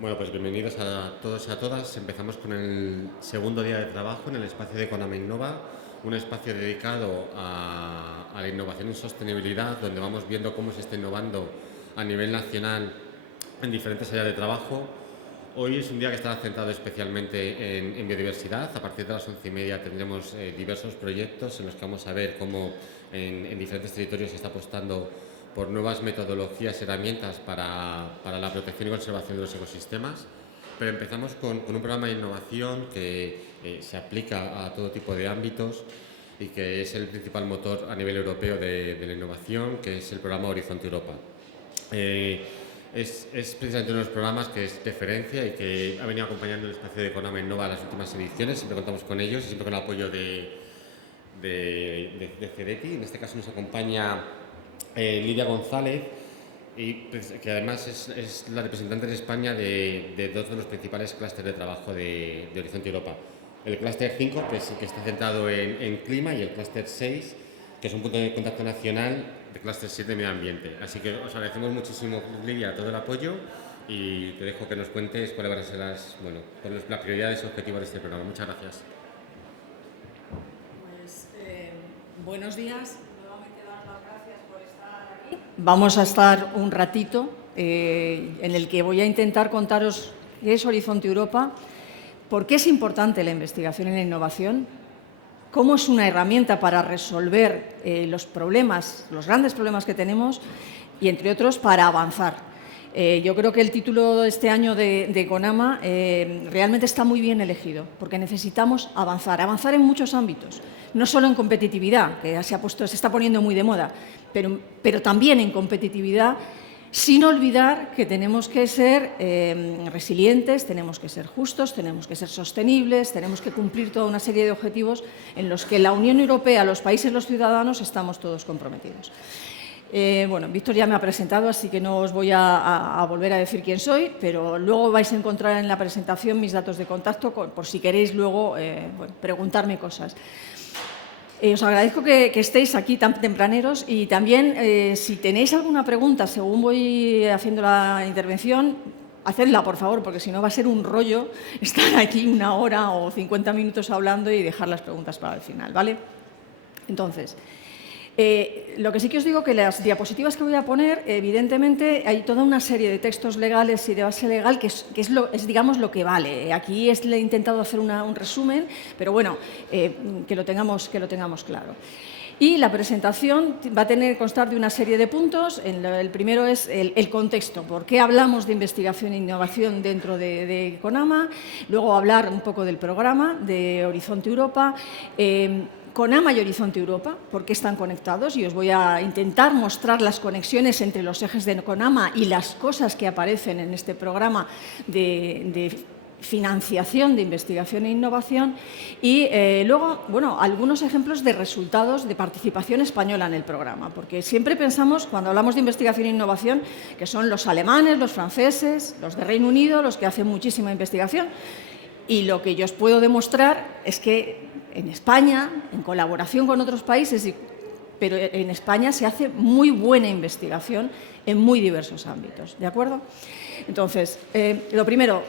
Bueno, pues bienvenidos a todos y a todas. Empezamos con el segundo día de trabajo en el espacio de Conama Innova, un espacio dedicado a la innovación y sostenibilidad, donde vamos viendo cómo se está innovando a nivel nacional en diferentes áreas de trabajo. Hoy es un día que estará centrado especialmente en biodiversidad. A partir de las 11:30 tendremos diversos proyectos en los que vamos a ver cómo en diferentes territorios se está apostando por nuevas metodologías y herramientas para la protección y conservación de los ecosistemas. Pero empezamos con un programa de innovación que se aplica a todo tipo de ámbitos y que es el principal motor a nivel europeo de la innovación, que es el programa Horizonte Europa. Es precisamente uno de los programas que es referencia y que ha venido acompañando el espacio de Conama Innova en las últimas ediciones. Siempre contamos con ellos y siempre con el apoyo de CEDETI. En este caso nos acompaña Lidia González, que además es la representante en España de dos de los principales clústeres de trabajo de Horizonte Europa. El clúster 5, que está centrado en clima, y el clúster 6, que es un punto de contacto nacional, de clúster 7 de medio ambiente. Así que os agradecemos muchísimo, Lidia, todo el apoyo, y te dejo que nos cuentes cuáles van a ser las prioridades y objetivos de este programa. Muchas gracias. Pues, buenos días. Nuevamente dar las gracias por estar aquí. Vamos a estar un ratito en el que voy a intentar contaros qué es Horizonte Europa, por qué es importante la investigación y la innovación, cómo es una herramienta para resolver los grandes problemas que tenemos y, entre otros, para avanzar. Yo creo que el título de este año de Conama realmente está muy bien elegido, porque necesitamos avanzar en muchos ámbitos, no solo en competitividad, que ya se está poniendo muy de moda, pero también en competitividad, sin olvidar que tenemos que ser resilientes, tenemos que ser justos, tenemos que ser sostenibles, tenemos que cumplir toda una serie de objetivos en los que la Unión Europea, los países, los ciudadanos estamos todos comprometidos. Bueno, Víctor ya me ha presentado, así que no os voy a volver a decir quién soy, pero luego vais a encontrar en la presentación mis datos de contacto por si queréis luego preguntarme cosas. Os agradezco que estéis aquí tan tempraneros y también si tenéis alguna pregunta según voy haciendo la intervención, hacedla, por favor, porque si no va a ser un rollo estar aquí 1 hora o 50 minutos hablando y dejar las preguntas para el final, ¿vale? Entonces, lo que sí que os digo que las diapositivas que voy a poner, evidentemente hay toda una serie de textos legales y de base legal que es digamos, lo que vale. Aquí le he intentado hacer un resumen, pero bueno, que lo tengamos claro. Y la presentación va a constar de una serie de puntos. El primero es el contexto, por qué hablamos de investigación e innovación dentro de Conama. Luego hablar un poco del programa de Horizonte Europa. Conama y Horizonte Europa, ¿por qué están conectados? Y os voy a intentar mostrar las conexiones entre los ejes de Conama y las cosas que aparecen en este programa de financiación de investigación e innovación. Y luego, bueno, algunos ejemplos de resultados de participación española en el programa, porque siempre pensamos, cuando hablamos de investigación e innovación, que son los alemanes, los franceses, los de Reino Unido, los que hacen muchísima investigación. Y lo que yo os puedo demostrar es que en España, en colaboración con otros países, pero en España se hace muy buena investigación en muy diversos ámbitos, ¿de acuerdo? Entonces, lo primero,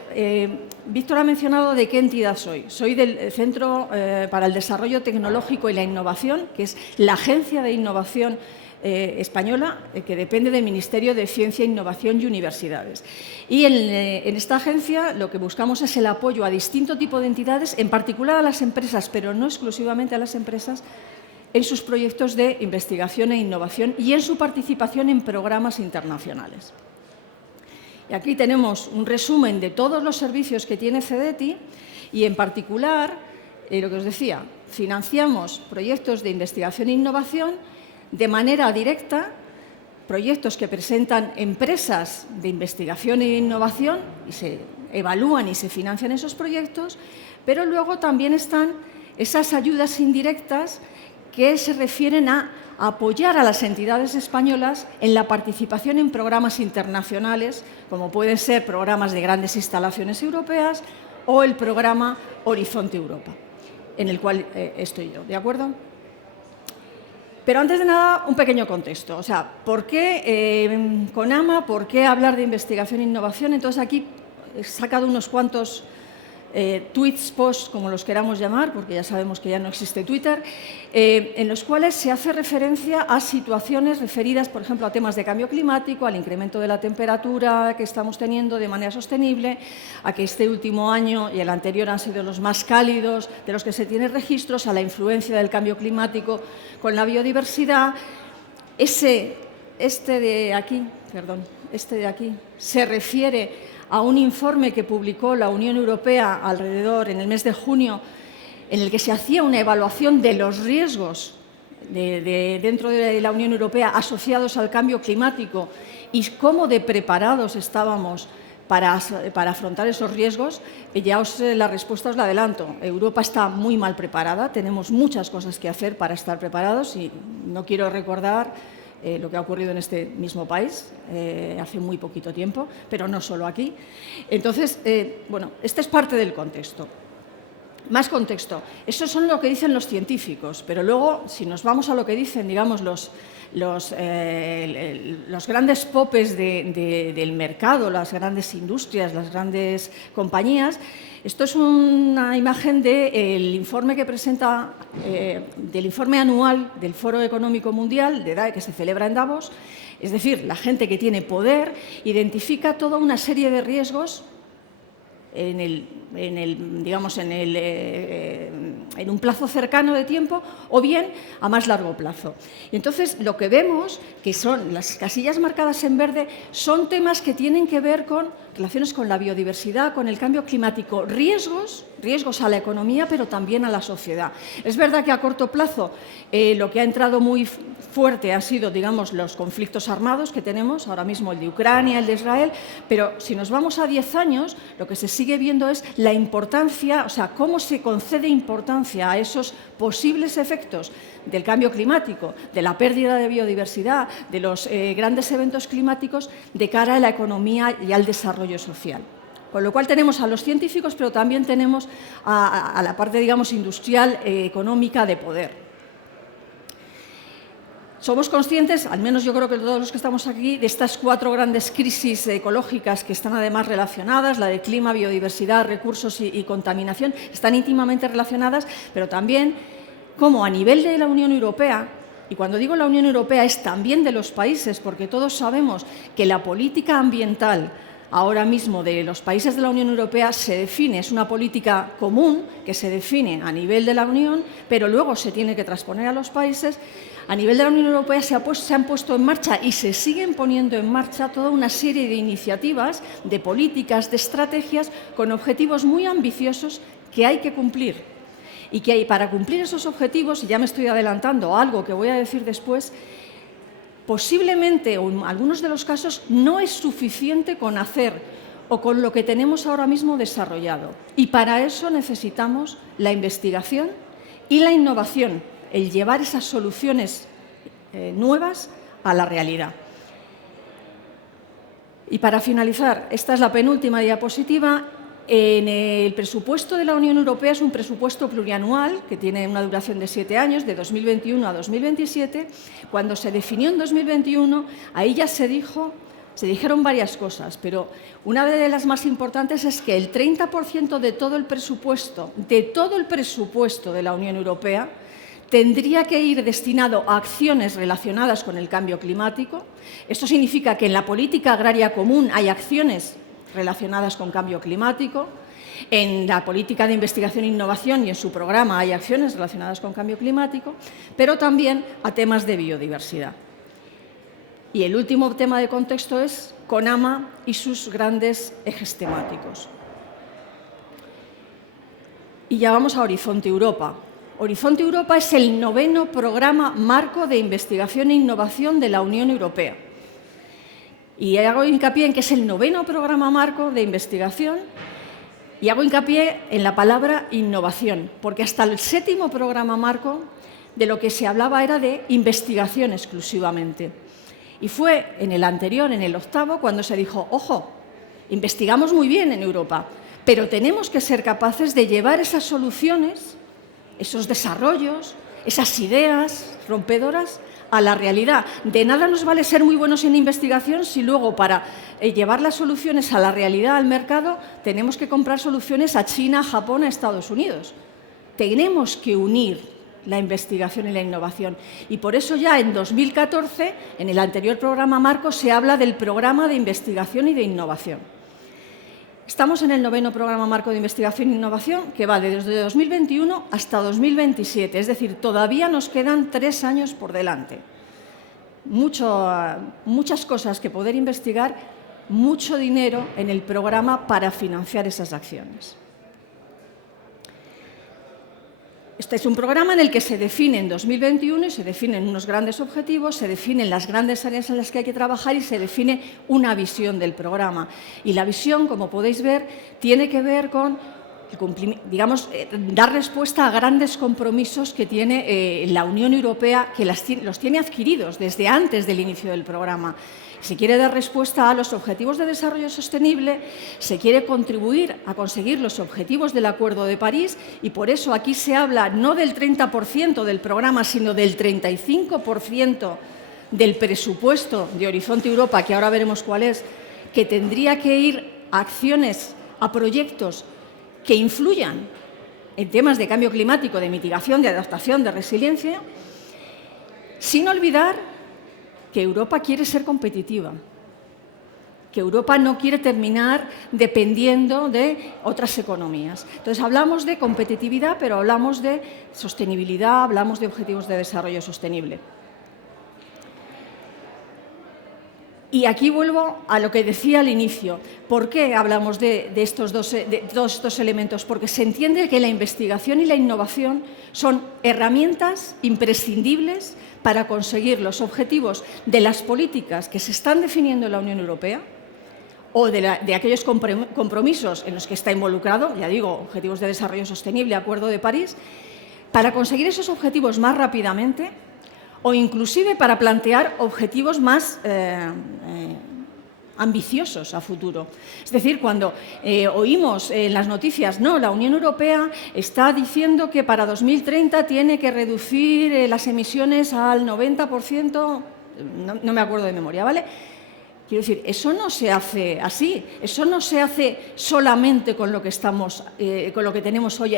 Víctor ha mencionado de qué entidad soy. Soy del Centro para el Desarrollo Tecnológico y la Innovación, que es la agencia de innovación española, que depende del Ministerio de Ciencia, Innovación y Universidades. Y en esta agencia lo que buscamos es el apoyo a distinto tipo de entidades, en particular a las empresas, pero no exclusivamente a las empresas, en sus proyectos de investigación e innovación y en su participación en programas internacionales. Y aquí tenemos un resumen de todos los servicios que tiene CEDETI y, en particular, lo que os decía, financiamos proyectos de investigación e innovación de manera directa, proyectos que presentan empresas de investigación e innovación y se evalúan y se financian esos proyectos, pero luego también están esas ayudas indirectas que se refieren a apoyar a las entidades españolas en la participación en programas internacionales, como pueden ser programas de grandes instalaciones europeas o el programa Horizonte Europa, en el cual estoy yo, ¿de acuerdo? Pero antes de nada, un pequeño contexto. O sea, ¿por qué Conama? ¿Por qué hablar de investigación e innovación? Entonces, aquí he sacado unos cuantos tweets, posts, como los queramos llamar, porque ya sabemos que ya no existe Twitter, en los cuales se hace referencia a situaciones referidas, por ejemplo, a temas de cambio climático, al incremento de la temperatura que estamos teniendo de manera sostenible, a que este último año y el anterior han sido los más cálidos de los que se tienen registros, a la influencia del cambio climático con la biodiversidad. Este de aquí se refiere a un informe que publicó la Unión Europea en el mes de junio, en el que se hacía una evaluación de los riesgos dentro de la Unión Europea asociados al cambio climático y cómo de preparados estábamos para afrontar esos riesgos. La respuesta os la adelanto. Europa está muy mal preparada, tenemos muchas cosas que hacer para estar preparados y no quiero recordar lo que ha ocurrido en este mismo país hace muy poquito tiempo, pero no solo aquí. Entonces, este es parte del contexto. Más contexto. Eso son lo que dicen los científicos, pero luego, si nos vamos a lo que dicen, digamos, los grandes popes del mercado, las grandes industrias, las grandes compañías, esto es una imagen del informe que presenta, del informe anual del Foro Económico Mundial, de DAE, que se celebra en Davos. Es decir, la gente que tiene poder identifica toda una serie de riesgos en un plazo cercano de tiempo o bien a más largo plazo. Y entonces lo que vemos, que son las casillas marcadas en verde, son temas que tienen que ver con relaciones con la biodiversidad, con el cambio climático, riesgos a la economía, pero también a la sociedad. Es verdad que a corto plazo lo que ha entrado muy fuerte ha sido, digamos, los conflictos armados que tenemos, ahora mismo el de Ucrania, el de Israel, pero si nos vamos a 10 años, lo que se sigue viendo es la importancia, o sea, cómo se concede importancia a esos posibles efectos del cambio climático, de la pérdida de biodiversidad, de los grandes eventos climáticos de cara a la economía y al desarrollo social. Con lo cual tenemos a los científicos, pero también tenemos a la parte, digamos, industrial, económica, de poder. Somos conscientes, al menos yo creo que todos los que estamos aquí, de estas 4 grandes crisis ecológicas que están además relacionadas, la de clima, biodiversidad, recursos y contaminación, están íntimamente relacionadas, pero también como a nivel de la Unión Europea, y cuando digo la Unión Europea es también de los países, porque todos sabemos que la política ambiental ahora mismo de los países de la Unión Europea se define, es una política común que se define a nivel de la Unión, pero luego se tiene que transponer a los países. A nivel de la Unión Europea se han puesto en marcha y se siguen poniendo en marcha toda una serie de iniciativas, de políticas, de estrategias con objetivos muy ambiciosos que hay que cumplir. Y que para cumplir esos objetivos, y ya me estoy adelantando a algo que voy a decir después, posiblemente, o en algunos de los casos, no es suficiente con hacer o con lo que tenemos ahora mismo desarrollado. Y para eso necesitamos la investigación y la innovación, el llevar esas soluciones nuevas a la realidad. Y para finalizar, esta es la penúltima diapositiva. En el presupuesto de la Unión Europea es un presupuesto plurianual que tiene una duración de 7 años, de 2021 a 2027. Cuando se definió en 2021, ahí ya se dijeron varias cosas, pero una de las más importantes es que el 30% de todo el presupuesto de la Unión Europea tendría que ir destinado a acciones relacionadas con el cambio climático. Esto significa que en la política agraria común hay acciones relacionadas con cambio climático, en la política de investigación e innovación y en su programa hay acciones relacionadas con cambio climático, pero también a temas de biodiversidad. Y el último tema de contexto es CONAMA y sus grandes ejes temáticos. Y ya vamos a Horizonte Europa. Horizonte Europa es el 9º programa marco de investigación e innovación de la Unión Europea. Y hago hincapié en que es el 9º programa marco de investigación y hago hincapié en la palabra innovación, porque hasta el 7º programa marco de lo que se hablaba era de investigación exclusivamente. Y fue en el anterior, en el 8º, cuando se dijo, ojo, investigamos muy bien en Europa, pero tenemos que ser capaces de llevar esas soluciones, esos desarrollos, esas ideas rompedoras a la realidad. De nada nos vale ser muy buenos en investigación si luego para llevar las soluciones a la realidad, al mercado, tenemos que comprar soluciones a China, a Japón, a Estados Unidos. Tenemos que unir la investigación y la innovación. Y por eso ya en 2014, en el anterior programa marco, se habla del programa de investigación y de innovación. Estamos en el 9º programa marco de investigación e innovación, que va desde 2021 hasta 2027, es decir, todavía nos quedan 3 años por delante. Muchas cosas que poder investigar, mucho dinero en el programa para financiar esas acciones. Este es un programa en el que se define en 2021 y se definen unos grandes objetivos, se definen las grandes áreas en las que hay que trabajar y se define una visión del programa. Y la visión, como podéis ver, tiene que ver con, digamos, dar respuesta a grandes compromisos que tiene la Unión Europea, que los tiene adquiridos desde antes del inicio del programa. Se quiere dar respuesta a los objetivos de desarrollo sostenible, se quiere contribuir a conseguir los objetivos del Acuerdo de París y por eso aquí se habla no del 30% del programa, sino del 35% del presupuesto de Horizonte Europa, que ahora veremos cuál es, que tendría que ir a acciones, a proyectos que influyan en temas de cambio climático, de mitigación, de adaptación, de resiliencia, sin olvidar que Europa quiere ser competitiva, que Europa no quiere terminar dependiendo de otras economías. Entonces, hablamos de competitividad, pero hablamos de sostenibilidad, hablamos de objetivos de desarrollo sostenible. Y aquí vuelvo a lo que decía al inicio. ¿Por qué hablamos de todos estos elementos? Porque se entiende que la investigación y la innovación son herramientas imprescindibles para conseguir los objetivos de las políticas que se están definiendo en la Unión Europea o de aquellos compromisos en los que está involucrado, ya digo, objetivos de desarrollo sostenible, Acuerdo de París, para conseguir esos objetivos más rápidamente o inclusive para plantear objetivos más ambiciosos a futuro. Es decir, cuando oímos en las noticias, no, la Unión Europea está diciendo que para 2030 tiene que reducir las emisiones al 90%, no me acuerdo de memoria, ¿vale? Quiero decir, eso no se hace así, eso no se hace solamente con lo que tenemos hoy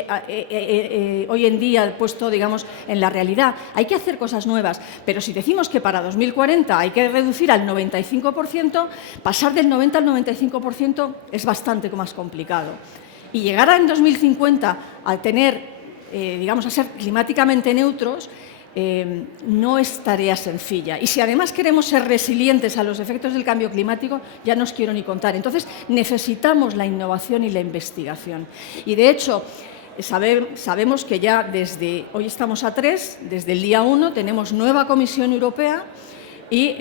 en día puesto, digamos, en la realidad. Hay que hacer cosas nuevas, pero si decimos que para 2040 hay que reducir al 95%, pasar del 90 al 95% es bastante más complicado. Y llegar en 2050 a tener, digamos, a ser climáticamente neutros, no es tarea sencilla. Y si además queremos ser resilientes a los efectos del cambio climático, ya no os quiero ni contar. Entonces, necesitamos la innovación y la investigación. Y, de hecho, sabemos que ya hoy estamos a 3, desde el día 1 tenemos nueva Comisión Europea y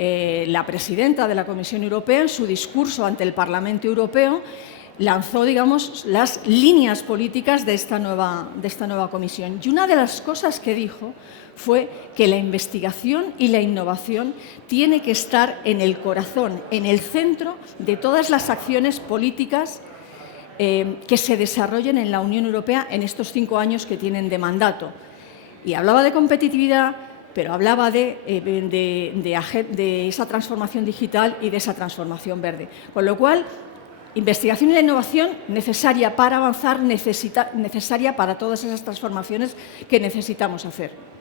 la presidenta de la Comisión Europea, en su discurso ante el Parlamento Europeo, lanzó, digamos, las líneas políticas de esta nueva comisión. Y una de las cosas que dijo fue que la investigación y la innovación tiene que estar en el corazón, en el centro de todas las acciones políticas que se desarrollen en la Unión Europea en estos 5 años que tienen de mandato. Y hablaba de competitividad, pero hablaba de esa transformación digital y de esa transformación verde. Con lo cual, investigación y la innovación necesaria para avanzar, necesaria para todas esas transformaciones que necesitamos hacer.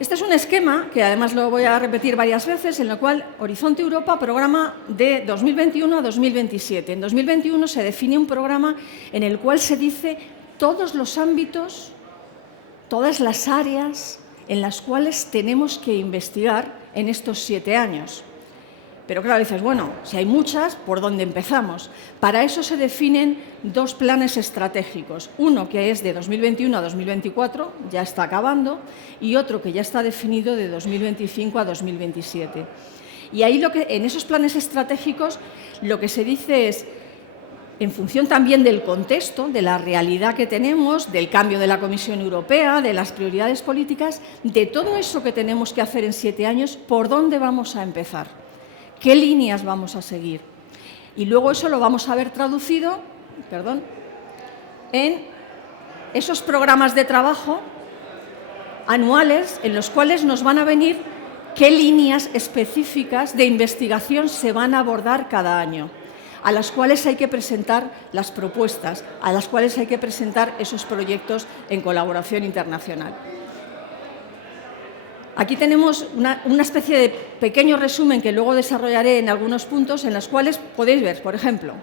Este es un esquema, que además lo voy a repetir varias veces, en el cual Horizonte Europa programa de 2021 a 2027. En 2021 se define un programa en el cual se dice todos los ámbitos, todas las áreas en las cuales tenemos que investigar en estos 7 años. Pero claro, dices, bueno, si hay muchas, ¿por dónde empezamos? Para eso se definen 2 planes estratégicos. Uno que es de 2021 a 2024, ya está acabando, y otro que ya está definido de 2025 a 2027. Y ahí en esos planes estratégicos lo que se dice es, en función también del contexto, de la realidad que tenemos, del cambio de la Comisión Europea, de las prioridades políticas, de todo eso que tenemos que hacer en 7 años, ¿por dónde vamos a empezar? ¿Qué líneas vamos a seguir? Y luego eso lo vamos a ver traducido, en esos programas de trabajo anuales en los cuales nos van a venir qué líneas específicas de investigación se van a abordar cada año, a las cuales hay que presentar las propuestas, a las cuales hay que presentar esos proyectos en colaboración internacional. Aquí tenemos una especie de pequeño resumen que luego desarrollaré en algunos puntos en los cuales podéis ver, por ejemplo,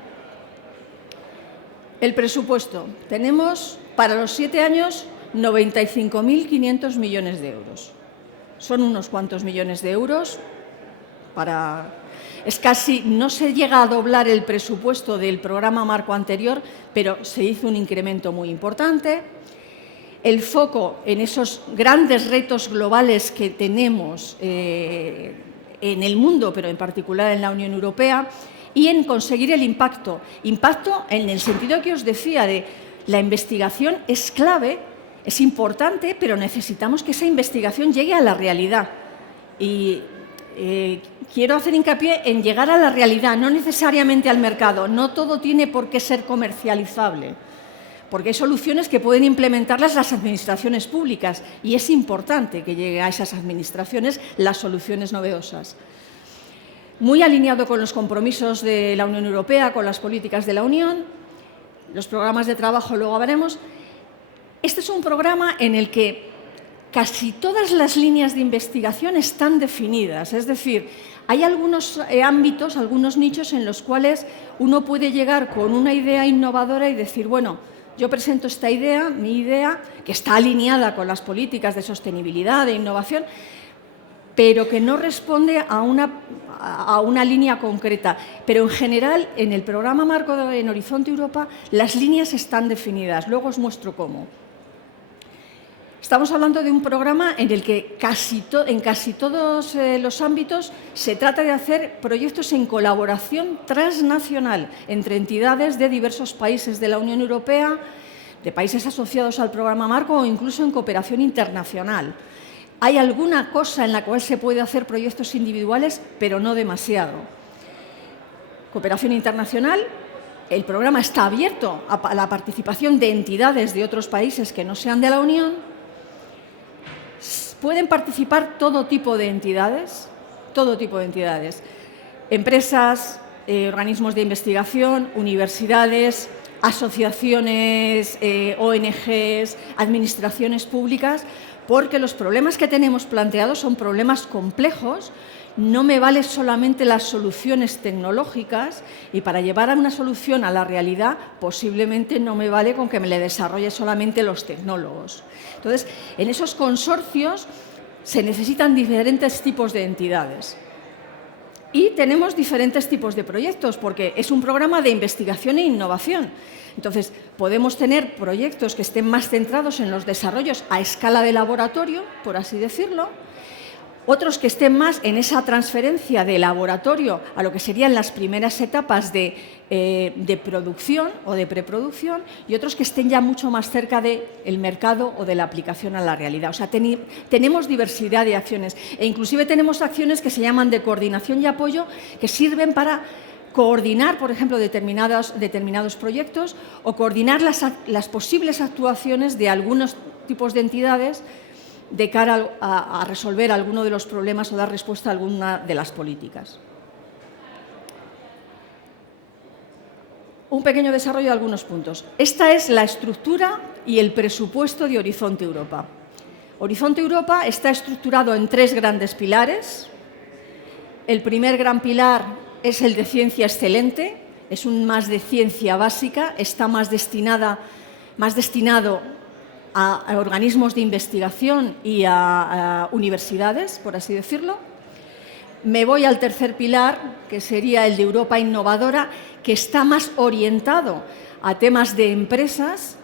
el presupuesto. Tenemos para los 7 años 95.500 millones de euros. Son unos cuantos millones de euros Es casi, no se llega a doblar el presupuesto del programa marco anterior, pero se hizo un incremento muy importante. El foco en esos grandes retos globales que tenemos en el mundo, pero en particular en la Unión Europea, y en conseguir el impacto. Impacto en el sentido que os decía de la investigación es clave, es importante, pero necesitamos que esa investigación llegue a la realidad. Y quiero hacer hincapié en llegar a la realidad, no necesariamente al mercado. No todo tiene por qué ser comercializable, porque hay soluciones que pueden implementarlas las administraciones públicas y es importante que llegue a esas administraciones las soluciones novedosas. Muy alineado con los compromisos de la Unión Europea, con las políticas de la Unión, los programas de trabajo luego veremos. Este es un programa en el que casi todas las líneas de investigación están definidas, es decir, hay algunos ámbitos, algunos nichos en los cuales uno puede llegar con una idea innovadora y decir, bueno, yo presento esta idea, mi idea, que está alineada con las políticas de sostenibilidad, de innovación, pero que no responde a una línea concreta. Pero en general, en el programa marco en Horizonte Europa, las líneas están definidas. Luego os muestro cómo. Estamos hablando de un programa en el que en casi todos los ámbitos se trata de hacer proyectos en colaboración transnacional entre entidades de diversos países de la Unión Europea, de países asociados al programa marco o incluso en cooperación internacional. Hay alguna cosa en la cual se puede hacer proyectos individuales, pero no demasiado. Cooperación internacional, el programa está abierto a la participación de entidades de otros países que no sean de la Unión. Pueden participar todo tipo de entidades, empresas, organismos de investigación, universidades, asociaciones, ONGs, administraciones públicas, porque los problemas que tenemos planteados son problemas complejos. No me valen solamente las soluciones tecnológicas y para llevar a una solución a la realidad posiblemente no me vale con que me le desarrolle solamente los tecnólogos. Entonces, en esos consorcios se necesitan diferentes tipos de entidades. Y tenemos diferentes tipos de proyectos, porque es un programa de investigación e innovación. Entonces, podemos tener proyectos que estén más centrados en los desarrollos a escala de laboratorio, por así decirlo, otros que estén más en esa transferencia de laboratorio a lo que serían las primeras etapas de producción o de preproducción, y otros que estén ya mucho más cerca del mercado o de la aplicación a la realidad. O sea, tenemos diversidad de acciones e inclusive tenemos acciones que se llaman de coordinación y apoyo, que sirven para coordinar, por ejemplo, determinados proyectos o coordinar las posibles actuaciones de algunos tipos de entidades de cara a resolver alguno de los problemas o dar respuesta a alguna de las políticas. Un pequeño desarrollo de algunos puntos. Esta es la estructura y el presupuesto de Horizonte Europa. Horizonte Europa está estructurado en 3 grandes pilares. El primer gran pilar es el de ciencia excelente, es un más de ciencia básica, está más destinado a organismos de investigación y a universidades, por así decirlo. Me voy al tercer pilar, que sería el de Europa Innovadora, que está más orientado a temas de empresas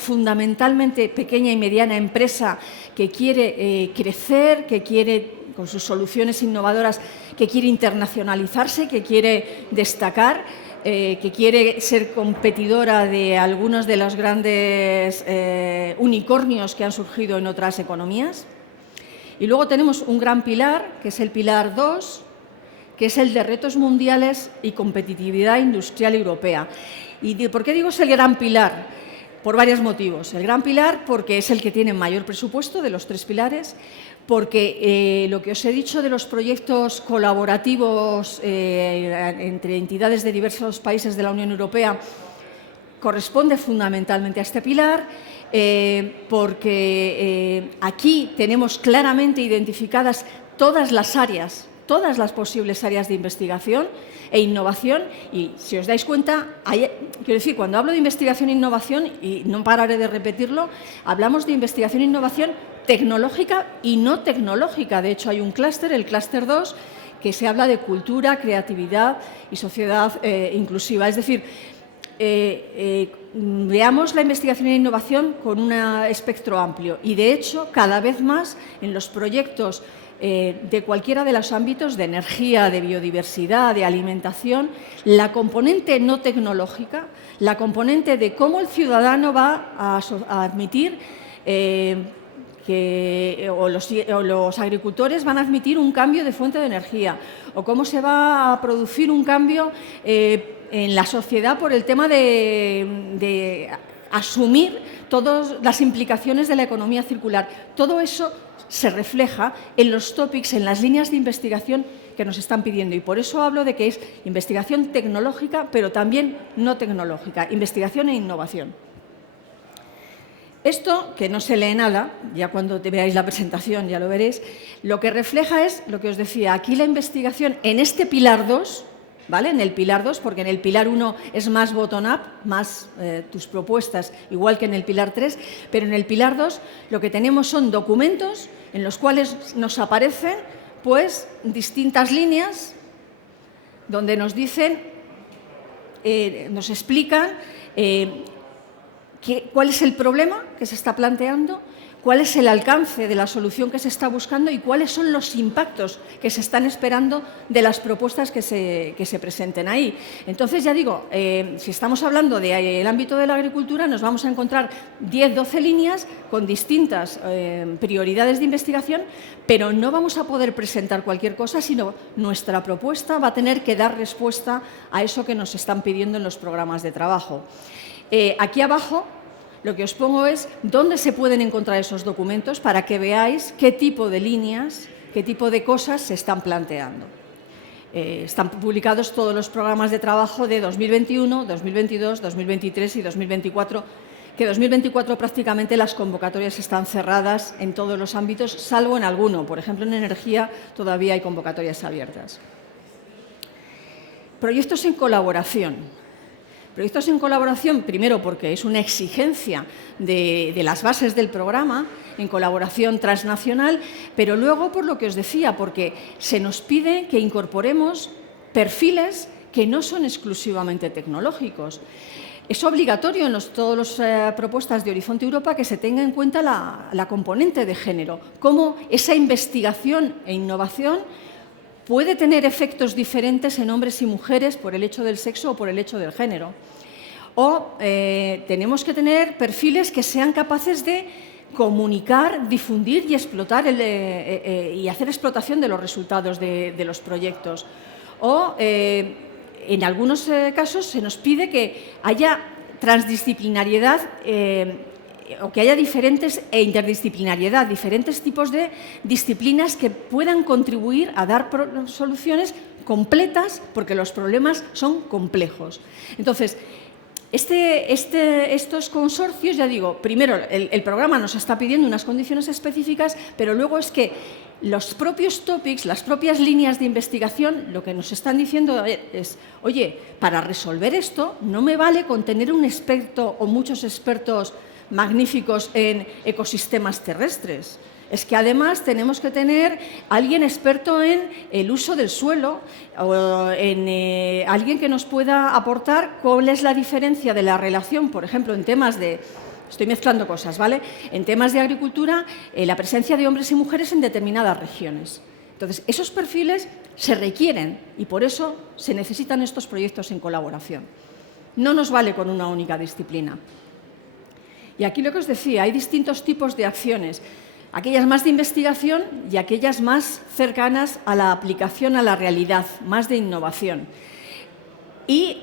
fundamentalmente pequeña y mediana empresa que quiere crecer, que quiere, con sus soluciones innovadoras, que quiere internacionalizarse, que quiere destacar, que quiere ser competidora de algunos de los grandes unicornios que han surgido en otras economías. Y luego tenemos un gran pilar, que es el pilar 2, que es el de retos mundiales y competitividad industrial europea. ¿Y por qué digo es el gran pilar? por varios motivos. El gran pilar, porque es el que tiene mayor presupuesto de los 3 pilares, porque lo que os he dicho de los proyectos colaborativos entre entidades de diversos países de la Unión Europea corresponde fundamentalmente a este pilar, porque aquí tenemos claramente identificadas todas las áreas, todas las posibles áreas de investigación e innovación, y si os dais cuenta, quiero decir, cuando hablo de investigación e innovación, y no pararé de repetirlo, hablamos de investigación e innovación tecnológica y no tecnológica. De hecho, hay un clúster, el clúster 2, que se habla de cultura, creatividad y sociedad inclusiva. Es decir, veamos la investigación e innovación con un espectro amplio y, de hecho, cada vez más en los proyectos de cualquiera de los ámbitos de energía, de biodiversidad, de alimentación, la componente no tecnológica, la componente de cómo el ciudadano va a admitir los agricultores van a admitir un cambio de fuente de energía, o cómo se va a producir un cambio en la sociedad por el tema de asumir todas las implicaciones de la economía circular. Todo eso se refleja en los topics, en las líneas de investigación que nos están pidiendo, y por eso hablo de que es investigación tecnológica, pero también no tecnológica, investigación e innovación. Esto, que no se lee nada, ya cuando veáis la presentación ya lo veréis, lo que refleja es lo que os decía, aquí la investigación en este pilar 2, ¿vale? En el pilar 2, porque en el pilar 1 es más bottom-up, más tus propuestas, igual que en el pilar 3, pero en el pilar 2 lo que tenemos son documentos en los cuales nos aparecen pues distintas líneas donde nos dicen, nos explican cuál es el problema que se está planteando, cuál es el alcance de la solución que se está buscando y cuáles son los impactos que se están esperando de las propuestas que se presenten ahí. Entonces, ya digo, si estamos hablando del ámbito de la agricultura, nos vamos a encontrar 10, 12 líneas con distintas prioridades de investigación, pero no vamos a poder presentar cualquier cosa, sino nuestra propuesta va a tener que dar respuesta a eso que nos están pidiendo en los programas de trabajo. Aquí abajo lo que os pongo es dónde se pueden encontrar esos documentos para que veáis qué tipo de líneas, qué tipo de cosas se están planteando. Están publicados todos los programas de trabajo de 2021, 2022, 2023 y 2024, que 2024 prácticamente las convocatorias están cerradas en todos los ámbitos, salvo en alguno. Por ejemplo, en energía todavía hay convocatorias abiertas. Proyectos en colaboración. Proyectos en colaboración, primero porque es una exigencia de las bases del programa, en colaboración transnacional, pero luego por lo que os decía, porque se nos pide que incorporemos perfiles que no son exclusivamente tecnológicos. Es obligatorio en todas las propuestas de Horizonte Europa que se tenga en cuenta la componente de género, cómo esa investigación e innovación puede tener efectos diferentes en hombres y mujeres por el hecho del sexo o por el hecho del género. O tenemos que tener perfiles que sean capaces de comunicar, difundir y explotar y hacer explotación de los resultados de los proyectos. O en algunos casos se nos pide que haya transdisciplinariedad o que haya diferentes interdisciplinariedad, diferentes tipos de disciplinas que puedan contribuir a dar soluciones completas, porque los problemas son complejos. Entonces, estos consorcios, ya digo, primero el programa nos está pidiendo unas condiciones específicas, pero luego es que los propios topics, las propias líneas de investigación, lo que nos están diciendo es, oye, para resolver esto no me vale con tener un experto o muchos expertos magníficos en ecosistemas terrestres. Es que además tenemos que tener a alguien experto en el uso del suelo o en alguien que nos pueda aportar cuál es la diferencia de la relación, por ejemplo, en temas de... Estoy mezclando cosas, ¿vale? En temas de agricultura, la presencia de hombres y mujeres en determinadas regiones. Entonces, esos perfiles se requieren y por eso se necesitan estos proyectos en colaboración. No nos vale con una única disciplina. Y aquí lo que os decía, hay distintos tipos de acciones, aquellas más de investigación y aquellas más cercanas a la aplicación a la realidad, más de innovación. Y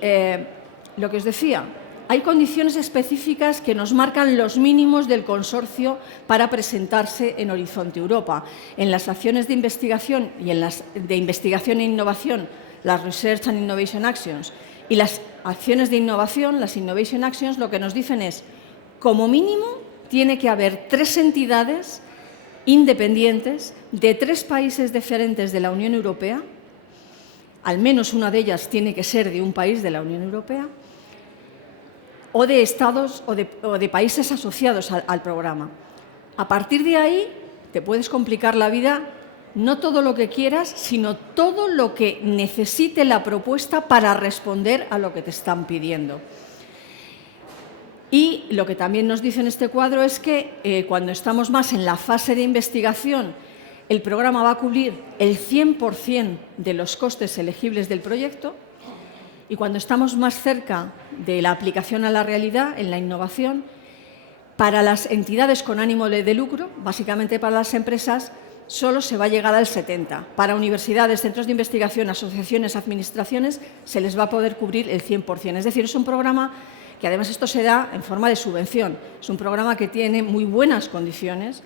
lo que os decía, hay condiciones específicas que nos marcan los mínimos del consorcio para presentarse en Horizonte Europa. En las acciones de investigación y en las de investigación e innovación, las Research and Innovation Actions, y las acciones de innovación, las Innovation Actions, lo que nos dicen es, como mínimo, tiene que haber 3 entidades independientes de 3 países diferentes de la Unión Europea, al menos una de ellas tiene que ser de un país de la Unión Europea, o de estados o de países asociados al programa. A partir de ahí te puedes complicar la vida, no todo lo que quieras, sino todo lo que necesite la propuesta para responder a lo que te están pidiendo. Y lo que también nos dice en este cuadro es que cuando estamos más en la fase de investigación, el programa va a cubrir el 100% de los costes elegibles del proyecto, y cuando estamos más cerca de la aplicación a la realidad, en la innovación, para las entidades con ánimo de lucro, básicamente para las empresas, solo se va a llegar al 70%. Para universidades, centros de investigación, asociaciones, administraciones, se les va a poder cubrir el 100%. Es decir, es un programa que además esto se da en forma de subvención. Es un programa que tiene muy buenas condiciones,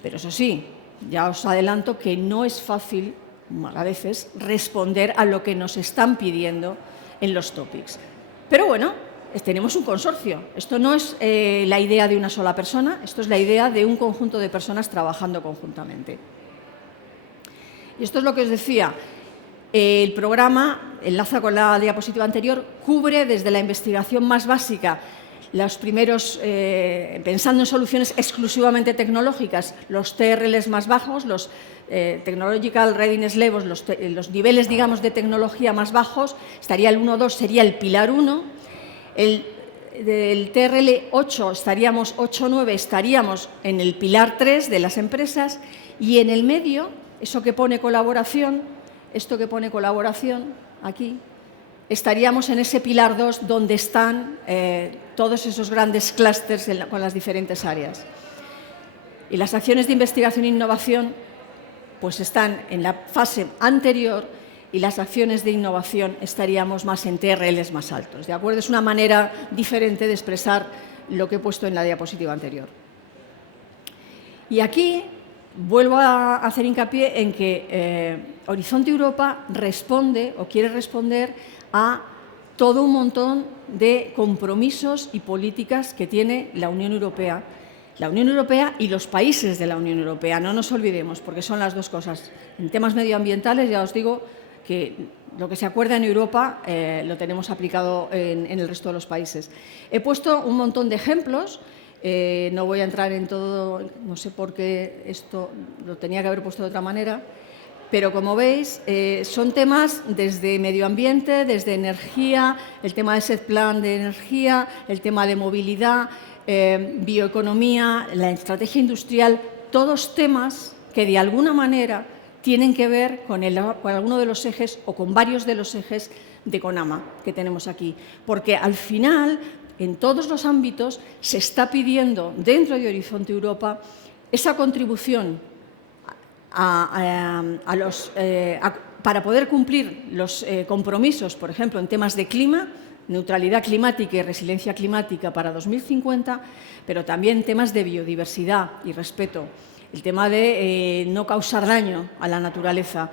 pero eso sí, ya os adelanto que no es fácil, a veces, responder a lo que nos están pidiendo en los topics. Pero bueno, tenemos un consorcio. Esto no es la idea de una sola persona, esto es la idea de un conjunto de personas trabajando conjuntamente. Y esto es lo que os decía. El programa, enlaza con la diapositiva anterior, cubre desde la investigación más básica, los primeros, pensando en soluciones exclusivamente tecnológicas, los TRLs más bajos, los Technological Readiness Levels, los niveles, digamos, de tecnología más bajos, estaría el 1-2, sería el pilar 1, del TRL 8 estaríamos, 8-9 estaríamos en el pilar 3 de las empresas, y en el medio, eso que pone colaboración, esto que pone colaboración, aquí, estaríamos en ese pilar 2 donde están todos esos grandes clústeres con las diferentes áreas. Y las acciones de investigación e innovación pues están en la fase anterior, y las acciones de innovación estaríamos más en TRLs más altos. ¿De acuerdo? Es una manera diferente de expresar lo que he puesto en la diapositiva anterior. Y aquí vuelvo a hacer hincapié en que Horizonte Europa responde o quiere responder a todo un montón de compromisos y políticas que tiene la Unión Europea y los países de la Unión Europea. No nos olvidemos, porque son las dos cosas. En temas medioambientales, ya os digo que lo que se acuerda en Europa lo tenemos aplicado en el resto de los países. He puesto un montón de ejemplos. No voy a entrar en todo, no sé por qué esto lo tenía que haber puesto de otra manera, pero como veis, son temas desde medio ambiente, desde energía, el tema del set plan de energía, el tema de movilidad, bioeconomía, la estrategia industrial, todos temas que de alguna manera tienen que ver con alguno de los ejes o con varios de los ejes de CONAMA que tenemos aquí, porque al final, en todos los ámbitos, se está pidiendo dentro de Horizonte Europa esa contribución para poder cumplir los compromisos, por ejemplo, en temas de clima, neutralidad climática y resiliencia climática para 2050, pero también en temas de biodiversidad y respeto, el tema de no causar daño a la naturaleza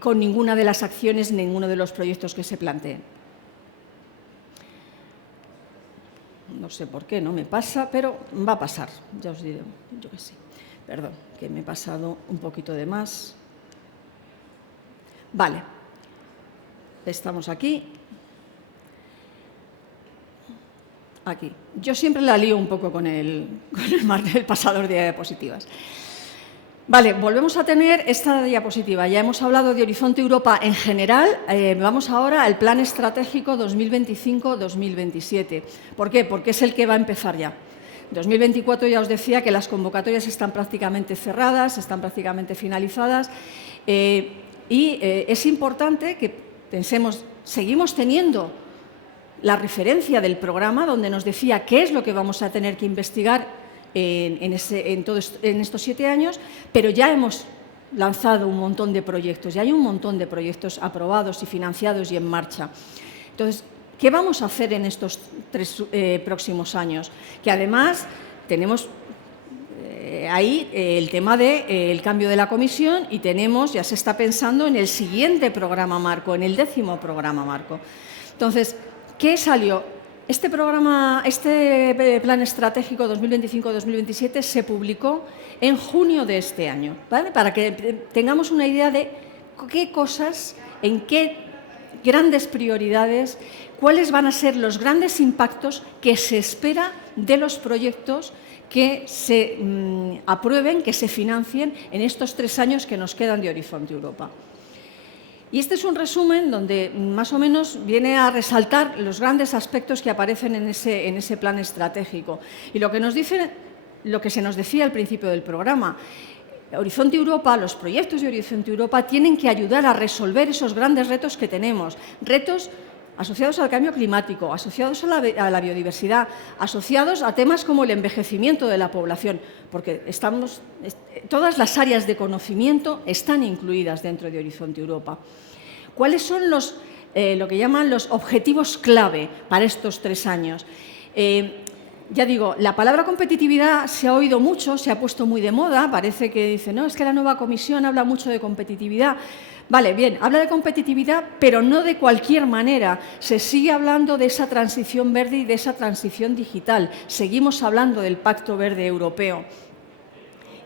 con ninguna de las acciones, ninguno de los proyectos que se planteen. No sé por qué no me pasa, pero va a pasar, ya os diré, yo que sé. Perdón, que me he pasado un poquito de más. Vale, estamos aquí. Aquí. Yo siempre la lío un poco con el pasador de diapositivas. Vale, volvemos a tener esta diapositiva. Ya hemos hablado de Horizonte Europa en general. Vamos ahora al Plan Estratégico 2025-2027. ¿Por qué? Porque es el que va a empezar ya. 2024 ya os decía que las convocatorias están prácticamente cerradas, están prácticamente finalizadas, y es importante que pensemos, seguimos teniendo la referencia del programa donde nos decía qué es lo que vamos a tener que investigar en estos 7 años, pero ya hemos lanzado un montón de proyectos, ya hay un montón de proyectos aprobados y financiados y en marcha. Entonces, ¿Qué vamos a hacer en estos 3 próximos años? Que además tenemos ahí el tema del cambio de la comisión y ya se está pensando en el siguiente programa marco, en el 10º programa marco. Entonces, ¿qué salió? Este plan estratégico 2025-2027 se publicó en junio de este año, ¿vale? Para que tengamos una idea de qué cosas, en qué grandes prioridades, cuáles van a ser los grandes impactos que se espera de los proyectos que se aprueben, que se financien en estos 3 años que nos quedan de Horizonte Europa. Y este es un resumen donde más o menos viene a resaltar los grandes aspectos que aparecen en ese plan estratégico. Y lo que se nos decía al principio del programa, Horizonte Europa, los proyectos de Horizonte Europa tienen que ayudar a resolver esos grandes retos que tenemos, retos asociados al cambio climático, asociados a la biodiversidad, asociados a temas como el envejecimiento de la población, porque todas las áreas de conocimiento están incluidas dentro de Horizonte Europa. ¿Cuáles son lo que llaman los objetivos clave para estos 3 años? Ya digo, la palabra competitividad se ha oído mucho, se ha puesto muy de moda, parece que dice, no, es que la nueva comisión habla mucho de competitividad. Vale, bien, habla de competitividad, pero no de cualquier manera. Se sigue hablando de esa transición verde y de esa transición digital. Seguimos hablando del Pacto Verde Europeo.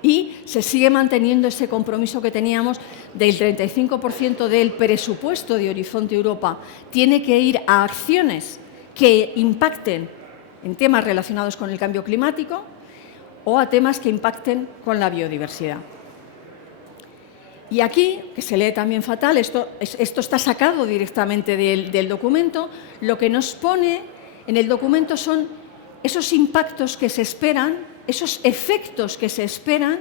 Y se sigue manteniendo ese compromiso que teníamos del 35% del presupuesto de Horizonte Europa. Tiene que ir a acciones que impacten en temas relacionados con el cambio climático o a temas que impacten con la biodiversidad. Y aquí, que se lee también fatal, esto está sacado directamente del documento, lo que nos pone en el documento son esos impactos que se esperan, esos efectos que se esperan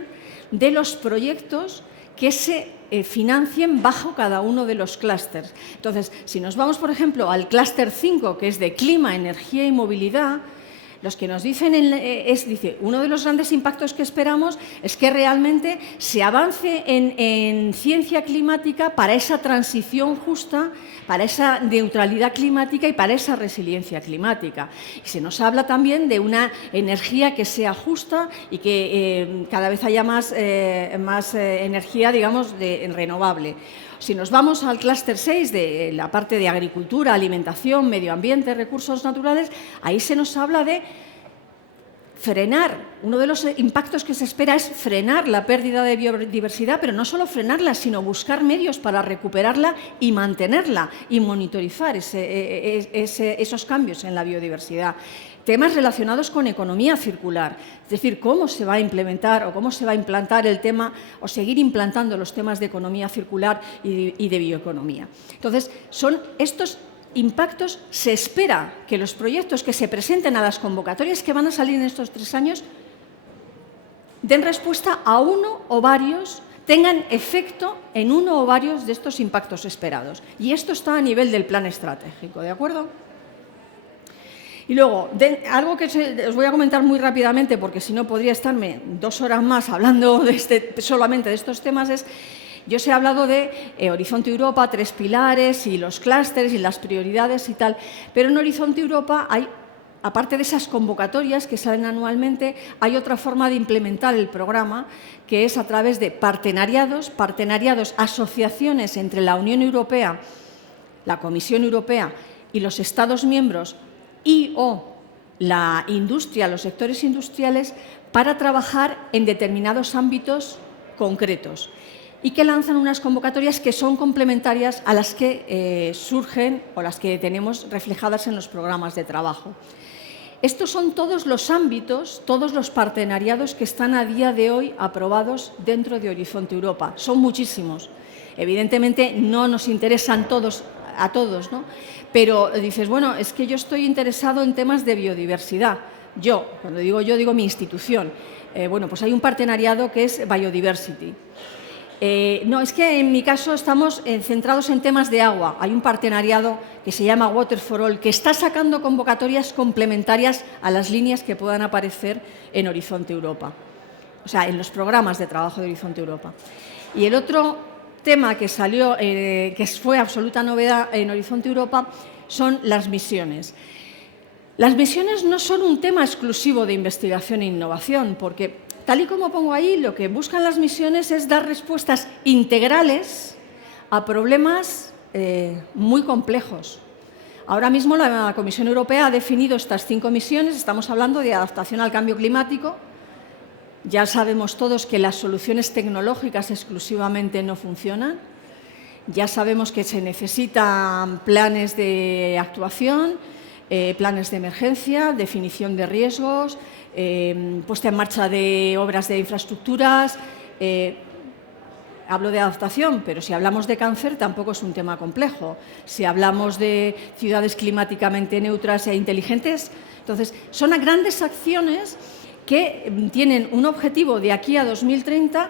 de los proyectos que se financien bajo cada uno de los clústeres. Entonces, si nos vamos, por ejemplo, al clúster 5, que es de clima, energía y movilidad, los que nos dicen, dice, uno de los grandes impactos que esperamos es que realmente se avance en ciencia climática para esa transición justa, para esa neutralidad climática y para esa resiliencia climática. Y se nos habla también de una energía que sea justa y que cada vez haya más energía, digamos, renovable. Si nos vamos al clúster 6, de la parte de agricultura, alimentación, medio ambiente, recursos naturales, ahí se nos habla de frenar. Uno de los impactos que se espera es frenar la pérdida de biodiversidad, pero no solo frenarla, sino buscar medios para recuperarla y mantenerla y monitorizar esos cambios en la biodiversidad. Temas relacionados con economía circular, es decir, cómo se va a implementar o cómo se va a implantar el tema o seguir implantando los temas de economía circular y de bioeconomía. Entonces, son estos impactos. Se espera que los proyectos que se presenten a las convocatorias que van a salir en estos 3 años den respuesta a uno o varios, tengan efecto en uno o varios de estos impactos esperados. Y esto está a nivel del plan estratégico, ¿de acuerdo? Y luego, algo que os voy a comentar muy rápidamente, porque si no podría estarme 2 horas más hablando solamente de estos temas, yo os he hablado de Horizonte Europa, 3 pilares y los clústeres y las prioridades y tal, pero en Horizonte Europa hay, aparte de esas convocatorias que salen anualmente, hay otra forma de implementar el programa, que es a través de partenariados, asociaciones entre la Unión Europea, la Comisión Europea y los Estados miembros o la industria, los sectores industriales, para trabajar en determinados ámbitos concretos y que lanzan unas convocatorias que son complementarias a las que surgen o las que tenemos reflejadas en los programas de trabajo. Estos son todos los ámbitos, todos los partenariados que están a día de hoy aprobados dentro de Horizonte Europa. Son muchísimos. Evidentemente no nos interesan a todos, ¿no? Pero dices, bueno, es que yo estoy interesado en temas de biodiversidad. Cuando digo yo, digo mi institución. Bueno, pues hay un partenariado que es Biodiversity. No, es que en mi caso estamos centrados en temas de agua. Hay un partenariado que se llama Water for All, que está sacando convocatorias complementarias a las líneas que puedan aparecer en Horizonte Europa, o sea, en los programas de trabajo de Horizonte Europa. Y el otro tema que salió, que fue absoluta novedad en Horizonte Europa, son las misiones. Las misiones no son un tema exclusivo de investigación e innovación, porque, tal y como pongo ahí, lo que buscan las misiones es dar respuestas integrales a problemas muy complejos. Ahora mismo la Comisión Europea ha definido estas 5 misiones. Estamos hablando de adaptación al cambio climático. Ya sabemos todos que las soluciones tecnológicas exclusivamente no funcionan. Ya sabemos que se necesitan planes de actuación, planes de emergencia, definición de riesgos, puesta en marcha de obras de infraestructuras. Hablo de adaptación, pero si hablamos de cáncer tampoco es un tema complejo. Si hablamos de ciudades climáticamente neutras e inteligentes, entonces son grandes acciones que tienen un objetivo de aquí a 2030,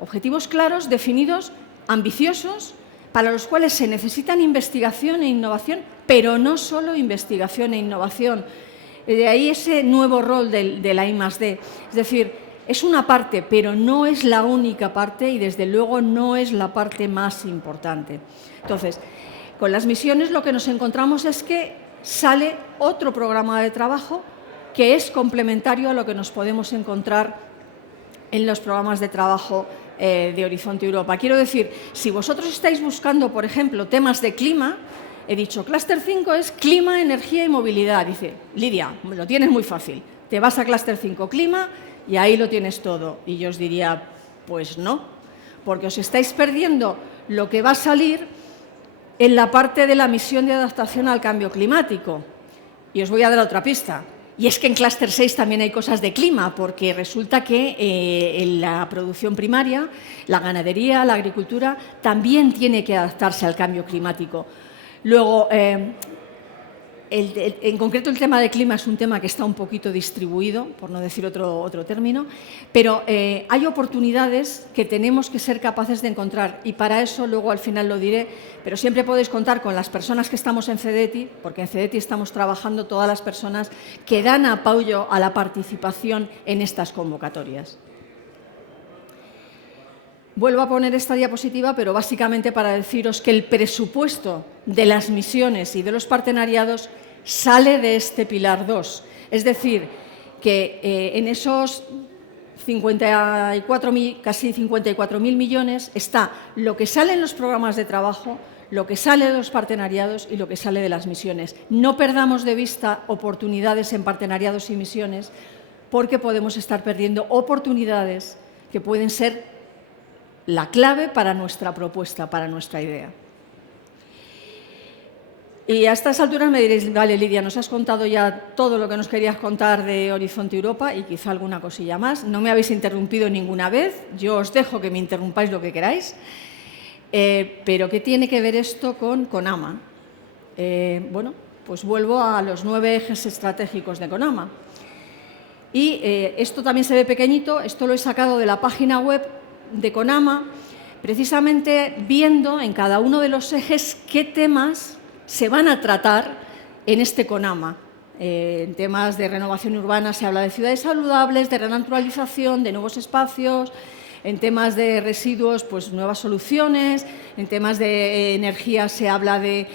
objetivos claros, definidos, ambiciosos, para los cuales se necesitan investigación e innovación, pero no solo investigación e innovación. De ahí ese nuevo rol de la I+D. Es decir, es una parte, pero no es la única parte y, desde luego, no es la parte más importante. Entonces, con las misiones lo que nos encontramos es que sale otro programa de trabajo que es complementario a lo que nos podemos encontrar en los programas de trabajo de Horizonte Europa. Quiero decir, si vosotros estáis buscando, por ejemplo, temas de clima, he dicho, Clúster 5 es clima, energía y movilidad. Dice, Lidia, lo tienes muy fácil. Te vas a Clúster 5, clima, y ahí lo tienes todo. Y yo os diría, pues no, porque os estáis perdiendo lo que va a salir en la parte de la misión de adaptación al cambio climático. Y os voy a dar otra pista. Y es que en Clúster 6 también hay cosas de clima, porque resulta que en la producción primaria, la ganadería, la agricultura, también tiene que adaptarse al cambio climático. Luego, en concreto, el tema de clima es un tema que está un poquito distribuido, por no decir otro término, pero hay oportunidades que tenemos que ser capaces de encontrar, y para eso luego al final lo diré, pero siempre podéis contar con las personas que estamos en CEDETI, porque en CEDETI estamos trabajando todas las personas que dan apoyo a la participación en estas convocatorias. Vuelvo a poner esta diapositiva, pero básicamente para deciros que el presupuesto de las misiones y de los partenariados sale de este pilar 2. Es decir, que en esos casi 54.000 millones está lo que sale en los programas de trabajo, lo que sale de los partenariados y lo que sale de las misiones. No perdamos de vista oportunidades en partenariados y misiones, porque podemos estar perdiendo oportunidades que pueden ser la clave para nuestra propuesta, para nuestra idea. Y a estas alturas me diréis, vale, Lidia, nos has contado ya todo lo que nos querías contar de Horizonte Europa y quizá alguna cosilla más. No me habéis interrumpido ninguna vez, yo os dejo que me interrumpáis lo que queráis. Pero ¿qué tiene que ver esto con CONAMA? Bueno, pues vuelvo a los 9 ejes estratégicos de CONAMA. Y esto también se ve pequeñito, esto lo he sacado de la página web de CONAMA, precisamente viendo en cada uno de los ejes qué temas se van a tratar en este CONAMA. En temas de renovación urbana se habla de ciudades saludables, de renaturalización, de nuevos espacios. En temas de residuos, pues nuevas soluciones. En temas de energía se habla de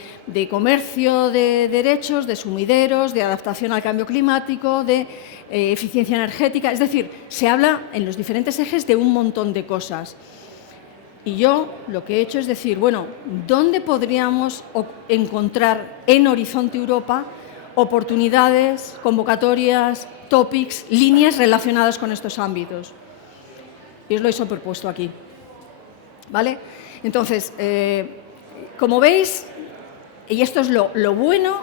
comercio de derechos, de sumideros, de adaptación al cambio climático, de eficiencia energética. Es decir, se habla en los diferentes ejes de un montón de cosas. Y yo lo que he hecho es decir, bueno, ¿dónde podríamos encontrar en Horizonte Europa oportunidades, convocatorias, topics, líneas relacionadas con estos ámbitos? Y os lo he superpuesto aquí. ¿Vale? Entonces, como veis, y esto es lo bueno,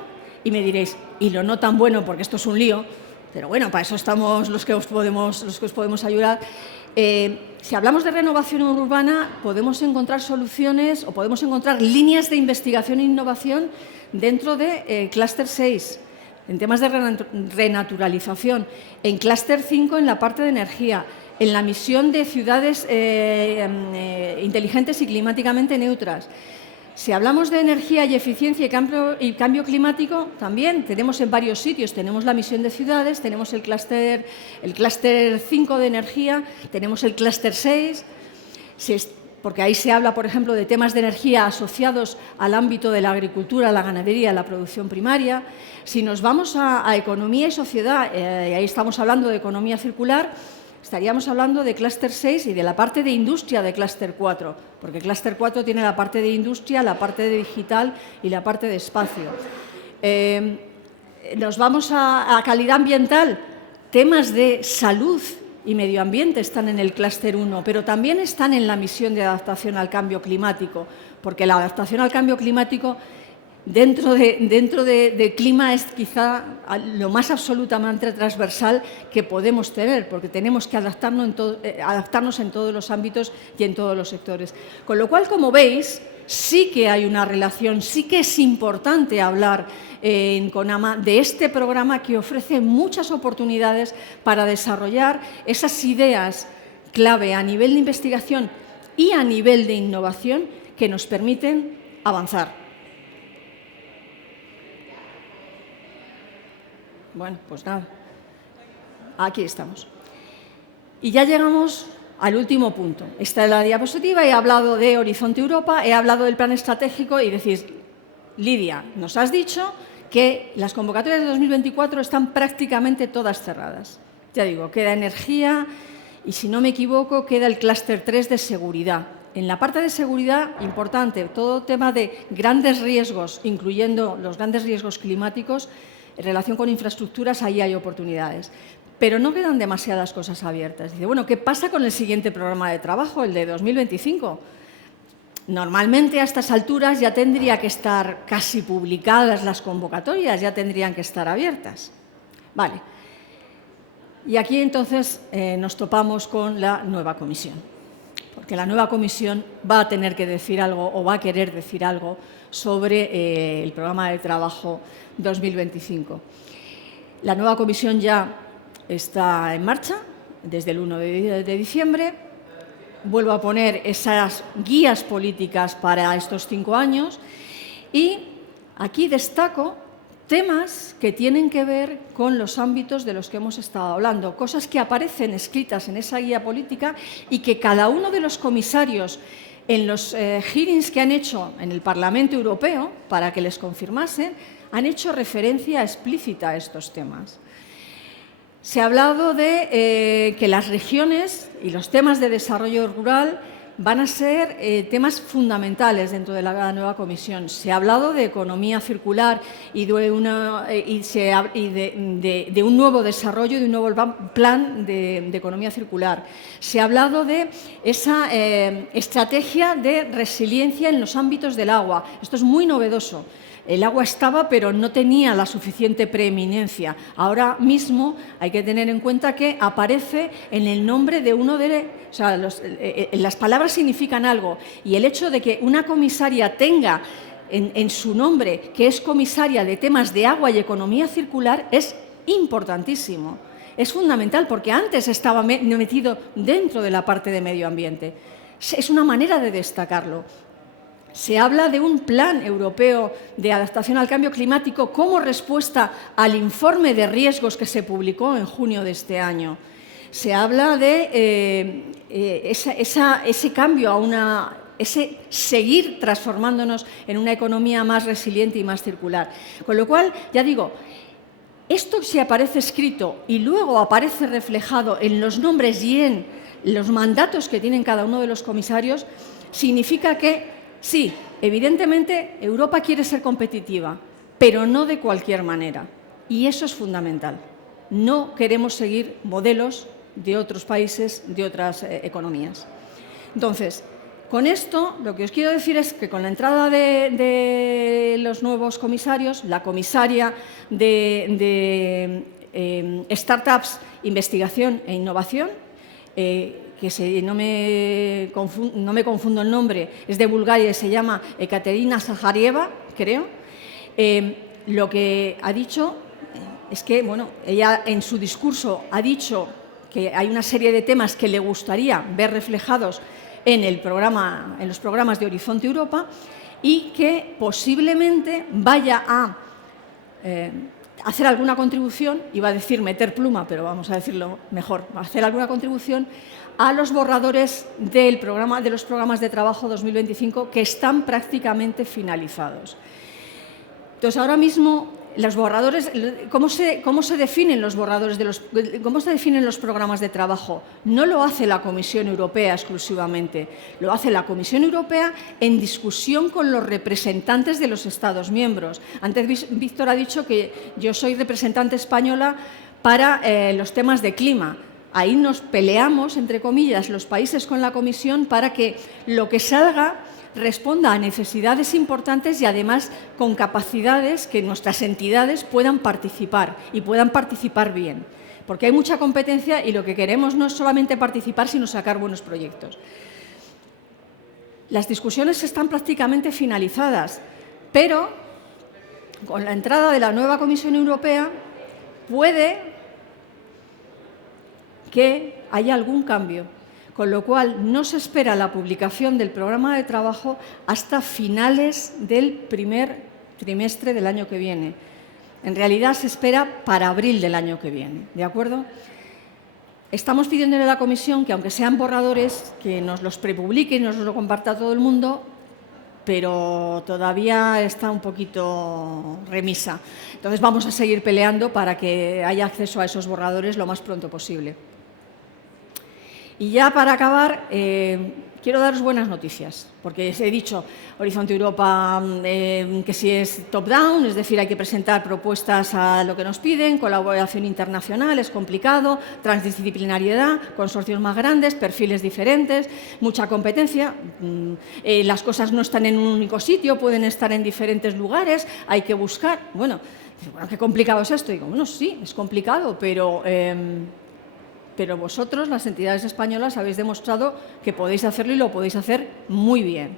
y me diréis, y lo no tan bueno, porque esto es un lío, pero bueno, para eso estamos los que os podemos ayudar. Si hablamos de renovación urbana, podemos encontrar soluciones o podemos encontrar líneas de investigación e innovación dentro de Clúster 6, en temas de renaturalización, en Clúster 5 en la parte de energía, en la misión de ciudades inteligentes y climáticamente neutras. Si hablamos de energía y eficiencia y cambio climático, también tenemos en varios sitios. Tenemos la misión de ciudades, tenemos el clúster 5 de energía, tenemos el clúster 6. porque ahí se habla, por ejemplo, de temas de energía asociados al ámbito de la agricultura, la ganadería, la producción primaria. Si nos vamos a economía y sociedad, y ahí estamos hablando de economía circular, estaríamos hablando de clúster 6 y de la parte de industria de clúster 4, porque clúster 4 tiene la parte de industria, la parte de digital y la parte de espacio. Nos vamos a calidad ambiental, temas de salud y medio ambiente están en el clúster 1, pero también están en la misión de adaptación al cambio climático, porque la adaptación al cambio climático dentro de clima es quizá lo más absolutamente transversal que podemos tener, porque tenemos que adaptarnos en todos los ámbitos y en todos los sectores. Con lo cual, como veis, sí que hay una relación, sí que es importante hablar en CONAMA de este programa que ofrece muchas oportunidades para desarrollar esas ideas clave a nivel de investigación y a nivel de innovación que nos permiten avanzar. Bueno, pues nada, aquí estamos. Y ya llegamos al último punto. Esta es la diapositiva, he hablado de Horizonte Europa, he hablado del plan estratégico y decís, Lidia, nos has dicho que las convocatorias de 2024 están prácticamente todas cerradas. Ya digo, queda energía y, si no me equivoco, queda el clúster 3 de seguridad. En la parte de seguridad, importante, todo tema de grandes riesgos, incluyendo los grandes riesgos climáticos, en relación con infraestructuras, ahí hay oportunidades. Pero no quedan demasiadas cosas abiertas. Dice, bueno, ¿qué pasa con el siguiente programa de trabajo, el de 2025? Normalmente a estas alturas ya tendría que estar casi publicadas las convocatorias, ya tendrían que estar abiertas. Vale. Y aquí entonces nos topamos con la nueva comisión, porque la nueva comisión va a tener que decir algo o va a querer decir algo sobre el programa de trabajo 2025. La nueva comisión ya está en marcha desde el 1 de diciembre. Vuelvo a poner esas guías políticas para estos 5 años y aquí destaco temas que tienen que ver con los ámbitos de los que hemos estado hablando, cosas que aparecen escritas en esa guía política y que cada uno de los comisarios en los hearings que han hecho en el Parlamento Europeo para que les confirmasen, han hecho referencia explícita a estos temas. Se ha hablado de que las regiones y los temas de desarrollo rural van a ser temas fundamentales dentro de la nueva comisión. Se ha hablado de economía circular y de un nuevo desarrollo, de un nuevo plan de economía circular. Se ha hablado de esa estrategia de resiliencia en los ámbitos del agua. Esto es muy novedoso. El agua estaba, pero no tenía la suficiente preeminencia. Ahora mismo hay que tener en cuenta que aparece en el nombre de uno de... O sea, las palabras significan algo. Y el hecho de que una comisaria tenga en su nombre que es comisaria de temas de agua y economía circular es importantísimo. Es fundamental porque antes estaba metido dentro de la parte de medio ambiente. Es una manera de destacarlo. Se habla de un plan europeo de adaptación al cambio climático como respuesta al informe de riesgos que se publicó en junio de este año. Se habla de ese cambio ese seguir transformándonos en una economía más resiliente y más circular. Con lo cual, ya digo, esto si aparece escrito y luego aparece reflejado en los nombres y en los mandatos que tienen cada uno de los comisarios, significa que sí, evidentemente Europa quiere ser competitiva, pero no de cualquier manera. Y eso es fundamental. No queremos seguir modelos de otros países, de otras economías. Entonces, con esto, lo que os quiero decir es que con la entrada de los nuevos comisarios, la comisaria de Startups, Investigación e Innovación, que no me confundo el nombre, es de Bulgaria y se llama Ekaterina Zahareva, creo, lo que ha dicho es que, bueno, ella en su discurso ha dicho que hay una serie de temas que le gustaría ver reflejados en los programas de Horizonte Europa y que posiblemente vaya a hacer alguna contribución, iba a decir meter pluma, pero vamos a decirlo mejor, hacer alguna contribución a los borradores de los programas de trabajo 2025 que están prácticamente finalizados. Entonces, ahora mismo, los borradores, ¿cómo se definen los borradores cómo se definen los programas de trabajo? No lo hace la Comisión Europea exclusivamente, lo hace la Comisión Europea en discusión con los representantes de los Estados miembros. Antes Víctor ha dicho que yo soy representante española para los temas de clima. Ahí nos peleamos, entre comillas, los países con la Comisión para que lo que salga responda a necesidades importantes y, además, con capacidades que nuestras entidades puedan participar y puedan participar bien. Porque hay mucha competencia y lo que queremos no es solamente participar, sino sacar buenos proyectos. Las discusiones están prácticamente finalizadas, pero con la entrada de la nueva Comisión Europea puede que haya algún cambio, con lo cual no se espera la publicación del programa de trabajo hasta finales del primer trimestre del año que viene. En realidad se espera para abril del año que viene, ¿de acuerdo? Estamos pidiéndole a la Comisión que, aunque sean borradores, que nos los prepublique y nos lo comparta todo el mundo, pero todavía está un poquito remisa. Entonces vamos a seguir peleando para que haya acceso a esos borradores lo más pronto posible. Y ya para acabar, quiero daros buenas noticias, porque os he dicho, Horizonte Europa, que si es top-down, es decir, hay que presentar propuestas a lo que nos piden, colaboración internacional, es complicado, transdisciplinariedad, consorcios más grandes, perfiles diferentes, mucha competencia, las cosas no están en un único sitio, pueden estar en diferentes lugares, hay que buscar. Bueno, ¿qué complicado es esto? Y digo, bueno, sí, es complicado, pero vosotros, las entidades españolas, habéis demostrado que podéis hacerlo y lo podéis hacer muy bien.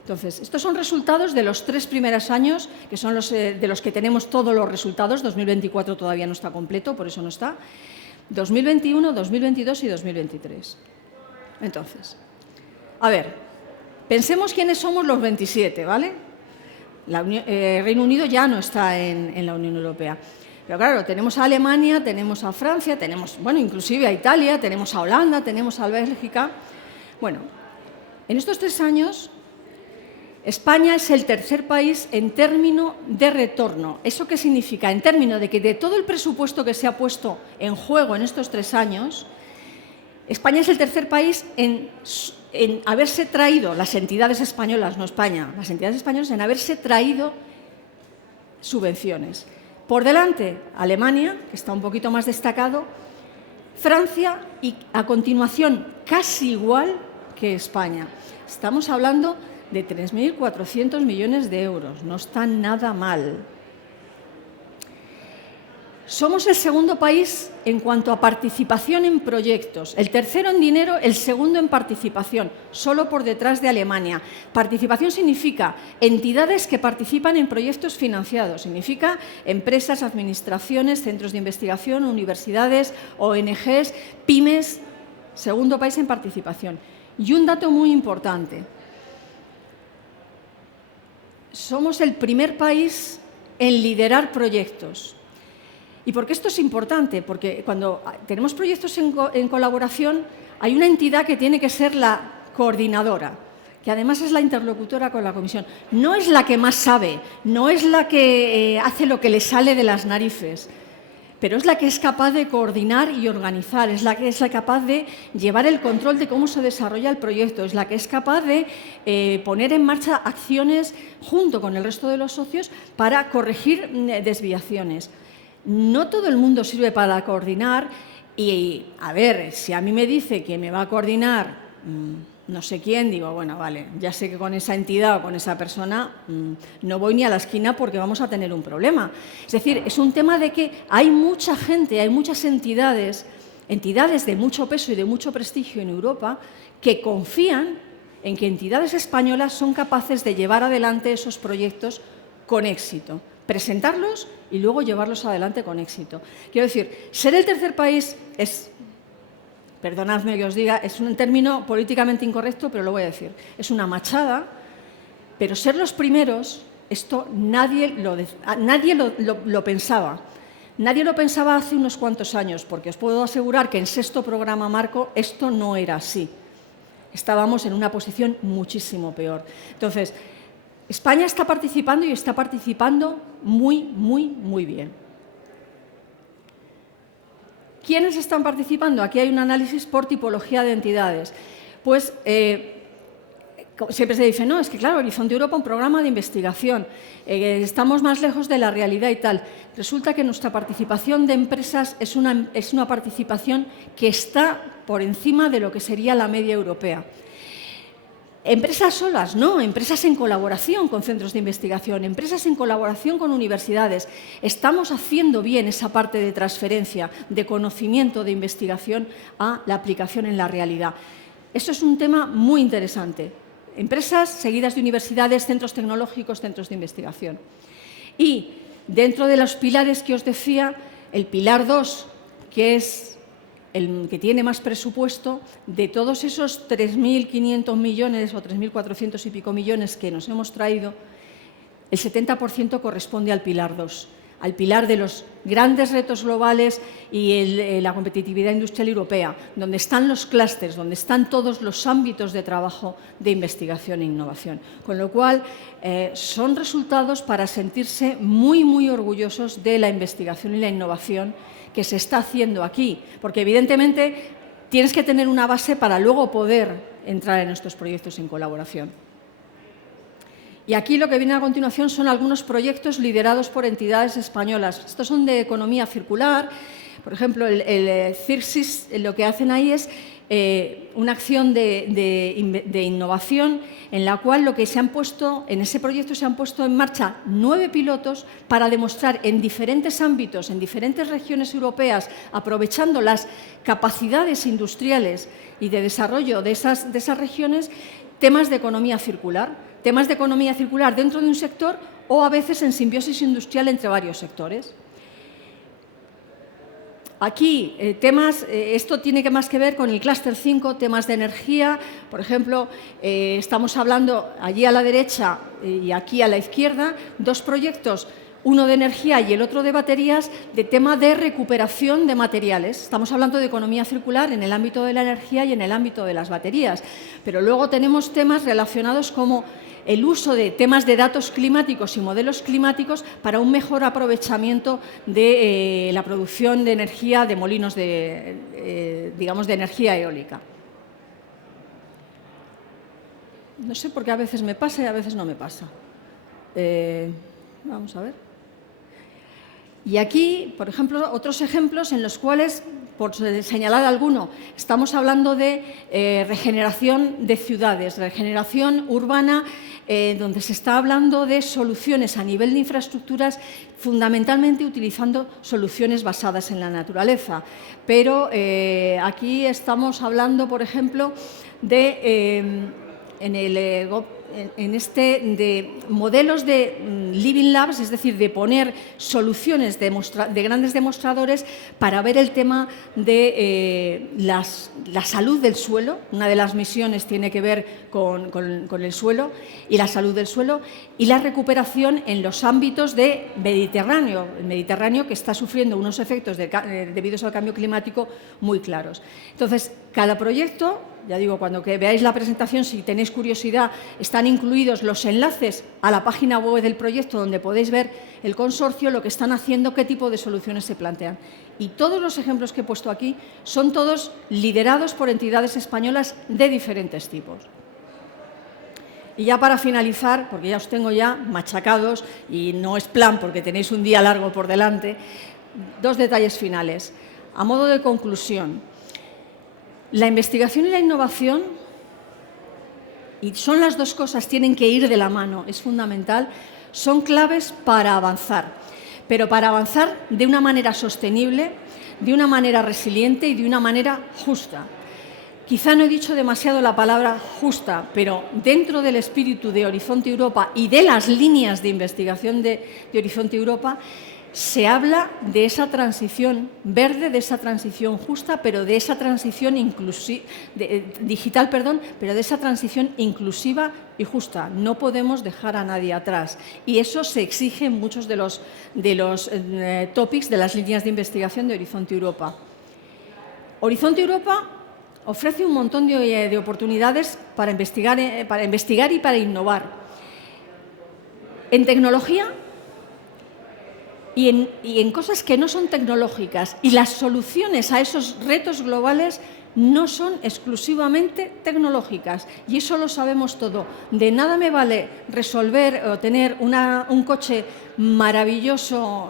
Entonces, estos son resultados de los 3 primeros años, que son los de los que tenemos todos los resultados. 2024 todavía no está completo, por eso no está. 2021, 2022 y 2023. Entonces, a ver, pensemos quiénes somos los 27, ¿vale? Reino Unido ya no está en la Unión Europea. Pero claro, tenemos a Alemania, tenemos a Francia, tenemos, bueno, inclusive a Italia, tenemos a Holanda, tenemos a Bélgica. Bueno, en estos 3 años, España es el tercer país en términos de retorno. ¿Eso qué significa? En términos de que de todo el presupuesto que se ha puesto en juego en estos 3 años, España es el tercer país en haberse traído, las entidades españolas, no España, las entidades españolas en haberse traído subvenciones. Por delante, Alemania, que está un poquito más destacado, Francia y, a continuación, casi igual que España. Estamos hablando de 3.400 millones de euros. No está nada mal. Somos el segundo país en cuanto a participación en proyectos. El tercero en dinero, el segundo en participación, solo por detrás de Alemania. Participación significa entidades que participan en proyectos financiados. Significa empresas, administraciones, centros de investigación, universidades, ONGs, pymes. Segundo país en participación. Y un dato muy importante. Somos el primer país en liderar proyectos. ¿Y por qué esto es importante? Porque cuando tenemos proyectos en colaboración, hay una entidad que tiene que ser la coordinadora, que además es la interlocutora con la Comisión. No es la que más sabe, no es la que hace lo que le sale de las narices, pero es la que es capaz de coordinar y organizar, es la que es capaz de llevar el control de cómo se desarrolla el proyecto, es la que es capaz de poner en marcha acciones junto con el resto de los socios para corregir desviaciones. No todo el mundo sirve para coordinar y, a ver, si a mí me dice que me va a coordinar no sé quién, digo, bueno, vale, ya sé que con esa entidad o con esa persona no voy ni a la esquina porque vamos a tener un problema. Es decir, es un tema de que hay mucha gente, hay muchas entidades de mucho peso y de mucho prestigio en Europa que confían en que entidades españolas son capaces de llevar adelante esos proyectos con éxito, presentarlos y luego llevarlos adelante con éxito. Quiero decir, ser el tercer país es, perdonadme que os diga, es un término políticamente incorrecto, pero lo voy a decir, es una machada, pero ser los primeros Esto nadie lo pensaba. Nadie lo pensaba hace unos cuantos años, porque os puedo asegurar que en sexto programa marco esto no era así. Estábamos en una posición muchísimo peor. Entonces, España está participando y está participando muy, muy, muy bien. ¿Quiénes están participando? Aquí hay un análisis por tipología de entidades. Pues siempre se dice, no, es que claro, Horizonte Europa, un programa de investigación, estamos más lejos de la realidad y tal. Resulta que nuestra participación de empresas es una participación que está por encima de lo que sería la media europea. Empresas solas, no, empresas en colaboración con centros de investigación, empresas en colaboración con universidades. Estamos haciendo bien esa parte de transferencia, de conocimiento, de investigación a la aplicación en la realidad. Eso es un tema muy interesante. Empresas seguidas de universidades, centros tecnológicos, centros de investigación. Y dentro de los pilares que os decía, el pilar 2, que es el que tiene más presupuesto, de todos esos 3.500 millones o 3.400 y pico millones que nos hemos traído, el 70% corresponde al pilar 2, al pilar de los grandes retos globales y la competitividad industrial europea, donde están los clústeres, donde están todos los ámbitos de trabajo de investigación e innovación. Con lo cual, son resultados para sentirse muy, muy orgullosos de la investigación y la innovación que se está haciendo aquí, porque evidentemente tienes que tener una base para luego poder entrar en estos proyectos en colaboración. Y aquí lo que viene a continuación son algunos proyectos liderados por entidades españolas. Estos son de economía circular. Por ejemplo, el CIRSIS, lo que hacen ahí es una acción de innovación en la cual en ese proyecto se han puesto en marcha 9 pilotos para demostrar en diferentes ámbitos, en diferentes regiones europeas, aprovechando las capacidades industriales y de desarrollo de esas regiones, temas de economía circular dentro de un sector o a veces en simbiosis industrial entre varios sectores. Aquí, esto tiene más que ver con el clúster 5, temas de energía. Por ejemplo, estamos hablando allí a la derecha y aquí a la izquierda, 2 proyectos, uno de energía y el otro de baterías, de tema de recuperación de materiales. Estamos hablando de economía circular en el ámbito de la energía y en el ámbito de las baterías. Pero luego tenemos temas relacionados como el uso de temas de datos climáticos y modelos climáticos para un mejor aprovechamiento de la producción de energía de molinos de energía eólica. No sé por qué a veces me pasa y a veces no me pasa. Vamos a ver. Y aquí, por ejemplo, otros ejemplos en los cuales, por señalar alguno, estamos hablando de regeneración de ciudades, regeneración urbana, donde se está hablando de soluciones a nivel de infraestructuras, fundamentalmente utilizando soluciones basadas en la naturaleza. Pero aquí estamos hablando, por ejemplo, de modelos de living labs, es decir, de poner soluciones de grandes demostradores para ver el tema de la salud del suelo. Una de las misiones tiene que ver con el suelo y la salud del suelo y la recuperación en los ámbitos de Mediterráneo, el Mediterráneo que está sufriendo unos efectos debidos al cambio climático muy claros. Entonces, cada proyecto, ya digo, cuando veáis la presentación, si tenéis curiosidad, están incluidos los enlaces a la página web del proyecto donde podéis ver el consorcio, lo que están haciendo, qué tipo de soluciones se plantean. Y todos los ejemplos que he puesto aquí son todos liderados por entidades españolas de diferentes tipos. Y ya para finalizar, porque ya os tengo ya machacados y no es plan porque tenéis un día largo por delante, 2 detalles finales. A modo de conclusión, la investigación y la innovación, y son las 2 cosas, tienen que ir de la mano, es fundamental, son claves para avanzar, pero para avanzar de una manera sostenible, de una manera resiliente y de una manera justa. Quizá no he dicho demasiado la palabra justa, pero dentro del espíritu de Horizonte Europa y de las líneas de investigación de Horizonte Europa, se habla de esa transición verde, de esa transición justa, pero de esa transición digital, pero de esa transición inclusiva y justa. No podemos dejar a nadie atrás. Y eso se exige en muchos de los topics de las líneas de investigación de Horizonte Europa. Horizonte Europa ofrece un montón de oportunidades para investigar y para innovar. En tecnología y en cosas que no son tecnológicas. Y las soluciones a esos retos globales no son exclusivamente tecnológicas. Y eso lo sabemos todo. De nada me vale resolver o tener un coche maravilloso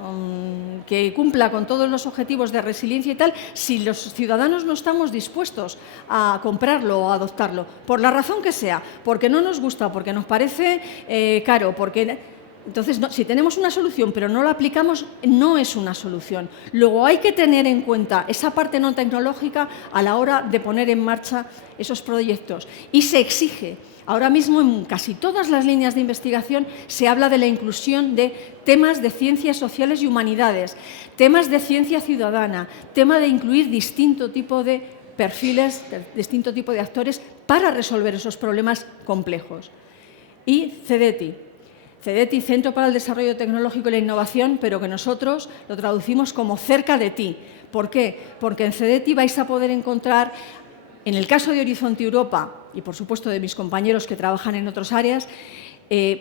que cumpla con todos los objetivos de resiliencia y tal, si los ciudadanos no estamos dispuestos a comprarlo o a adoptarlo. Por la razón que sea. Porque no nos gusta, porque nos parece caro, porque... Entonces, no, si tenemos una solución pero no la aplicamos, no es una solución. Luego hay que tener en cuenta esa parte no tecnológica a la hora de poner en marcha esos proyectos. Y se exige. Ahora mismo en casi todas las líneas de investigación se habla de la inclusión de temas de ciencias sociales y humanidades, temas de ciencia ciudadana, tema de incluir distinto tipo de perfiles, distinto tipo de actores para resolver esos problemas complejos. Y CEDETI, Centro para el Desarrollo Tecnológico y la Innovación, pero que nosotros lo traducimos como cerca de ti. ¿Por qué? Porque en CEDETI vais a poder encontrar, en el caso de Horizonte Europa y, por supuesto, de mis compañeros que trabajan en otras áreas,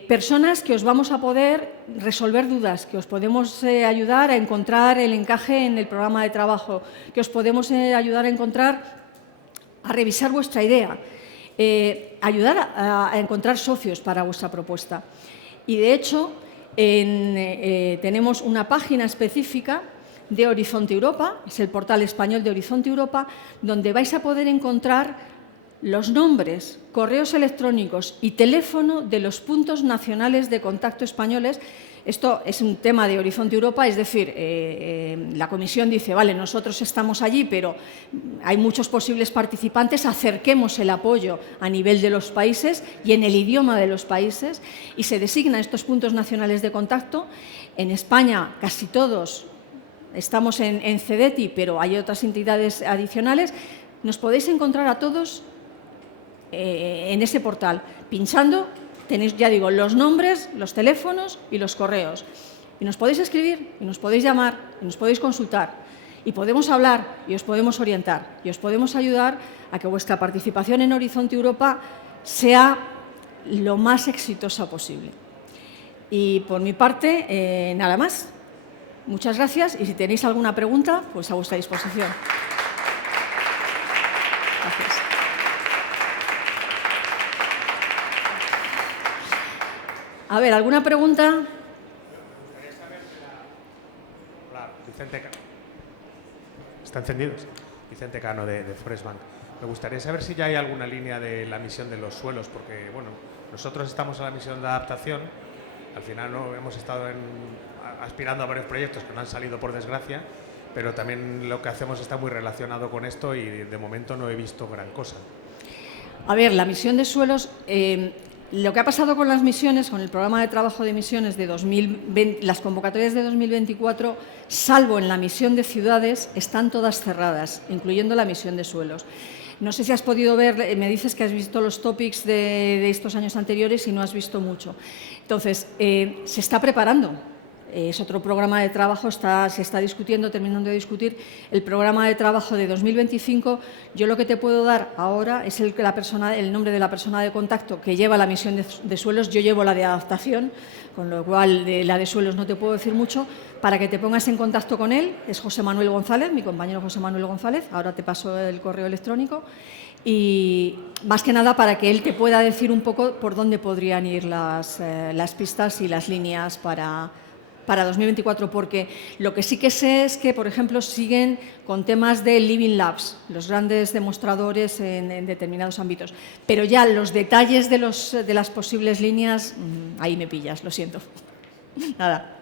personas que os vamos a poder resolver dudas, que os podemos ayudar a encontrar el encaje en el programa de trabajo, que os podemos ayudar a revisar vuestra idea, ayudar a encontrar socios para vuestra propuesta. Y, de hecho, tenemos una página específica de Horizonte Europa, es el portal español de Horizonte Europa, donde vais a poder encontrar los nombres, correos electrónicos y teléfono de los puntos nacionales de contacto españoles. Esto es un tema de Horizonte Europa, es decir, la Comisión dice, vale, nosotros estamos allí, pero hay muchos posibles participantes, acerquemos el apoyo a nivel de los países y en el idioma de los países, y se designan estos puntos nacionales de contacto. En España, casi todos estamos en CEDETI, pero hay otras entidades adicionales. Nos podéis encontrar a todos en ese portal, pinchando. Tenéis, ya digo, los nombres, los teléfonos y los correos. Y nos podéis escribir, y nos podéis llamar, y nos podéis consultar. Y podemos hablar, y os podemos orientar, y os podemos ayudar a que vuestra participación en Horizonte Europa sea lo más exitosa posible. Y por mi parte, nada más. Muchas gracias, y si tenéis alguna pregunta, pues a vuestra disposición. Gracias. A ver, ¿alguna pregunta? Hola, Vicente Cano. ¿Está encendido? Vicente Cano, de Forest Bank. Me gustaría saber si ya hay alguna línea de la misión de los suelos, porque bueno, nosotros estamos a la misión de adaptación. Al final no hemos estado aspirando a varios proyectos que no han salido, por desgracia, pero también lo que hacemos está muy relacionado con esto y de momento no he visto gran cosa. A ver, la misión de suelos... Lo que ha pasado con las misiones, con el programa de trabajo de misiones de 2020, las convocatorias de 2024, salvo en la misión de ciudades, están todas cerradas, incluyendo la misión de suelos. No sé si has podido ver, me dices que has visto los topics de estos años anteriores y no has visto mucho. Entonces, se está preparando. Es otro programa de trabajo, se está discutiendo, terminando de discutir el programa de trabajo de 2025. Yo lo que te puedo dar ahora es el nombre de la persona de contacto que lleva la misión de suelos. Yo llevo la de adaptación, con lo cual de la de suelos no te puedo decir mucho, para que te pongas en contacto con él. Es José Manuel González, mi compañero José Manuel González. Ahora te paso el correo electrónico. Y más que nada para que él te pueda decir un poco por dónde podrían ir las pistas y las líneas para 2024, porque lo que sí que sé es que, por ejemplo, siguen con temas de Living Labs, los grandes demostradores en determinados ámbitos. Pero ya los detalles de las posibles líneas, ahí me pillas, lo siento. Nada.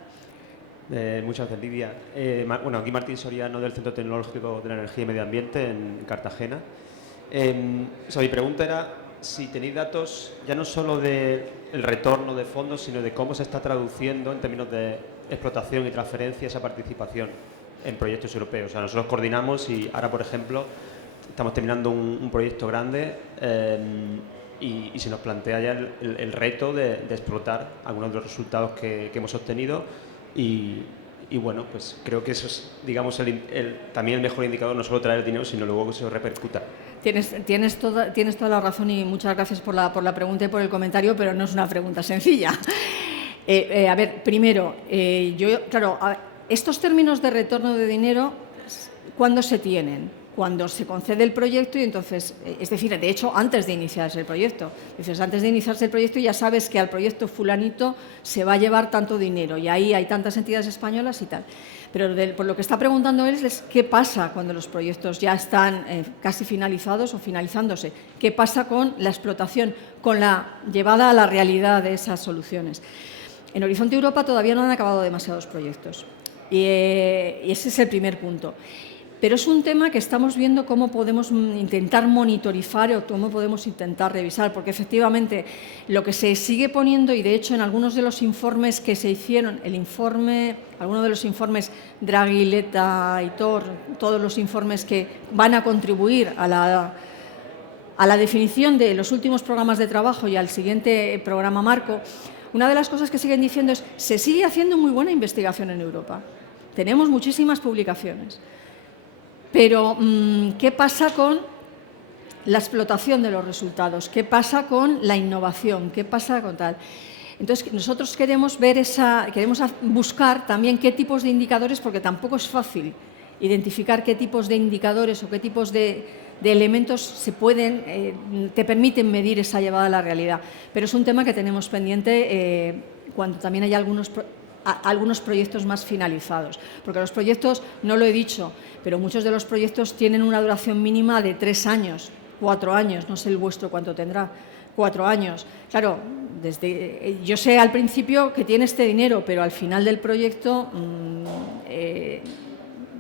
Muchas gracias, Lidia. Bueno, aquí Martín Soriano, del Centro Tecnológico de la Energía y Medio Ambiente en Cartagena. Mi pregunta era si tenéis datos ya no solo del retorno de fondos, sino de cómo se está traduciendo en términos de explotación y transferencia, esa participación en proyectos europeos. O sea, nosotros coordinamos y ahora, por ejemplo, estamos terminando un proyecto grande y se nos plantea ya el reto de explotar algunos de los resultados que hemos obtenido y bueno, pues creo que eso es, digamos, también el mejor indicador, no solo traer dinero, sino luego que se repercuta. Tienes toda la razón y muchas gracias por la pregunta y por el comentario, pero no es una pregunta sencilla. A ver, primero, estos términos de retorno de dinero, ¿cuándo se tienen? Cuando se concede el proyecto y entonces, es decir, de hecho, antes de iniciarse el proyecto. Dices, antes de iniciarse el proyecto ya sabes que al proyecto fulanito se va a llevar tanto dinero y ahí hay tantas entidades españolas y tal. Pero por lo que está preguntando él es qué pasa cuando los proyectos ya están casi finalizados o finalizándose. ¿Qué pasa con la explotación, con la llevada a la realidad de esas soluciones? En Horizonte Europa todavía no han acabado demasiados proyectos y ese es el primer punto. Pero es un tema que estamos viendo cómo podemos intentar monitorizar o cómo podemos intentar revisar, porque efectivamente lo que se sigue poniendo, y de hecho en algunos de los informes que se hicieron, algunos de los informes Draghi, Letta y todos los informes que van a contribuir a la definición de los últimos programas de trabajo y al siguiente programa marco, una de las cosas que siguen diciendo es que se sigue haciendo muy buena investigación en Europa. Tenemos muchísimas publicaciones. Pero, ¿qué pasa con la explotación de los resultados? ¿Qué pasa con la innovación? ¿Qué pasa con tal? Entonces, nosotros queremos buscar también qué tipos de indicadores, porque tampoco es fácil identificar qué tipos de indicadores o qué tipos de elementos te permiten medir esa llevada a la realidad. Pero es un tema que tenemos pendiente cuando también hay algunos proyectos más finalizados, porque los proyectos, no lo he dicho, pero muchos de los proyectos tienen una duración mínima de 3 años, 4 años, no sé el vuestro cuánto tendrá, 4 años. Claro, yo sé al principio que tiene este dinero, pero al final del proyecto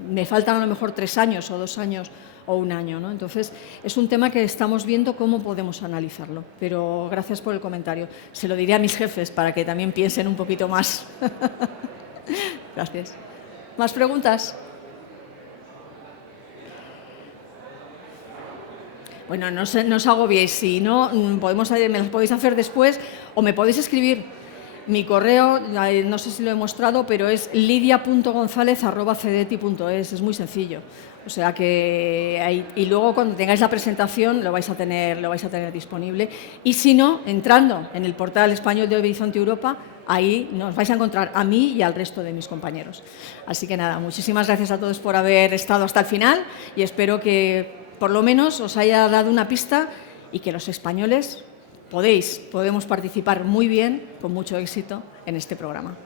me faltan a lo mejor 3 años o 2 años o 1 año, ¿no? Entonces, es un tema que estamos viendo cómo podemos analizarlo. Pero gracias por el comentario. Se lo diré a mis jefes para que también piensen un poquito más. Gracias. ¿Más preguntas? Bueno, no os agobiéis. Si no, me las podéis hacer después o me podéis escribir. Mi correo, no sé si lo he mostrado, pero es lidia.gonzalez@cedeti.es. Es muy sencillo. O sea que y luego cuando tengáis la presentación lo vais a tener disponible. Y si no, entrando en el portal español de Horizonte Europa, ahí nos vais a encontrar a mí y al resto de mis compañeros. Así que nada, muchísimas gracias a todos por haber estado hasta el final y espero que por lo menos os haya dado una pista y que los españoles podemos participar muy bien, con mucho éxito, en este programa.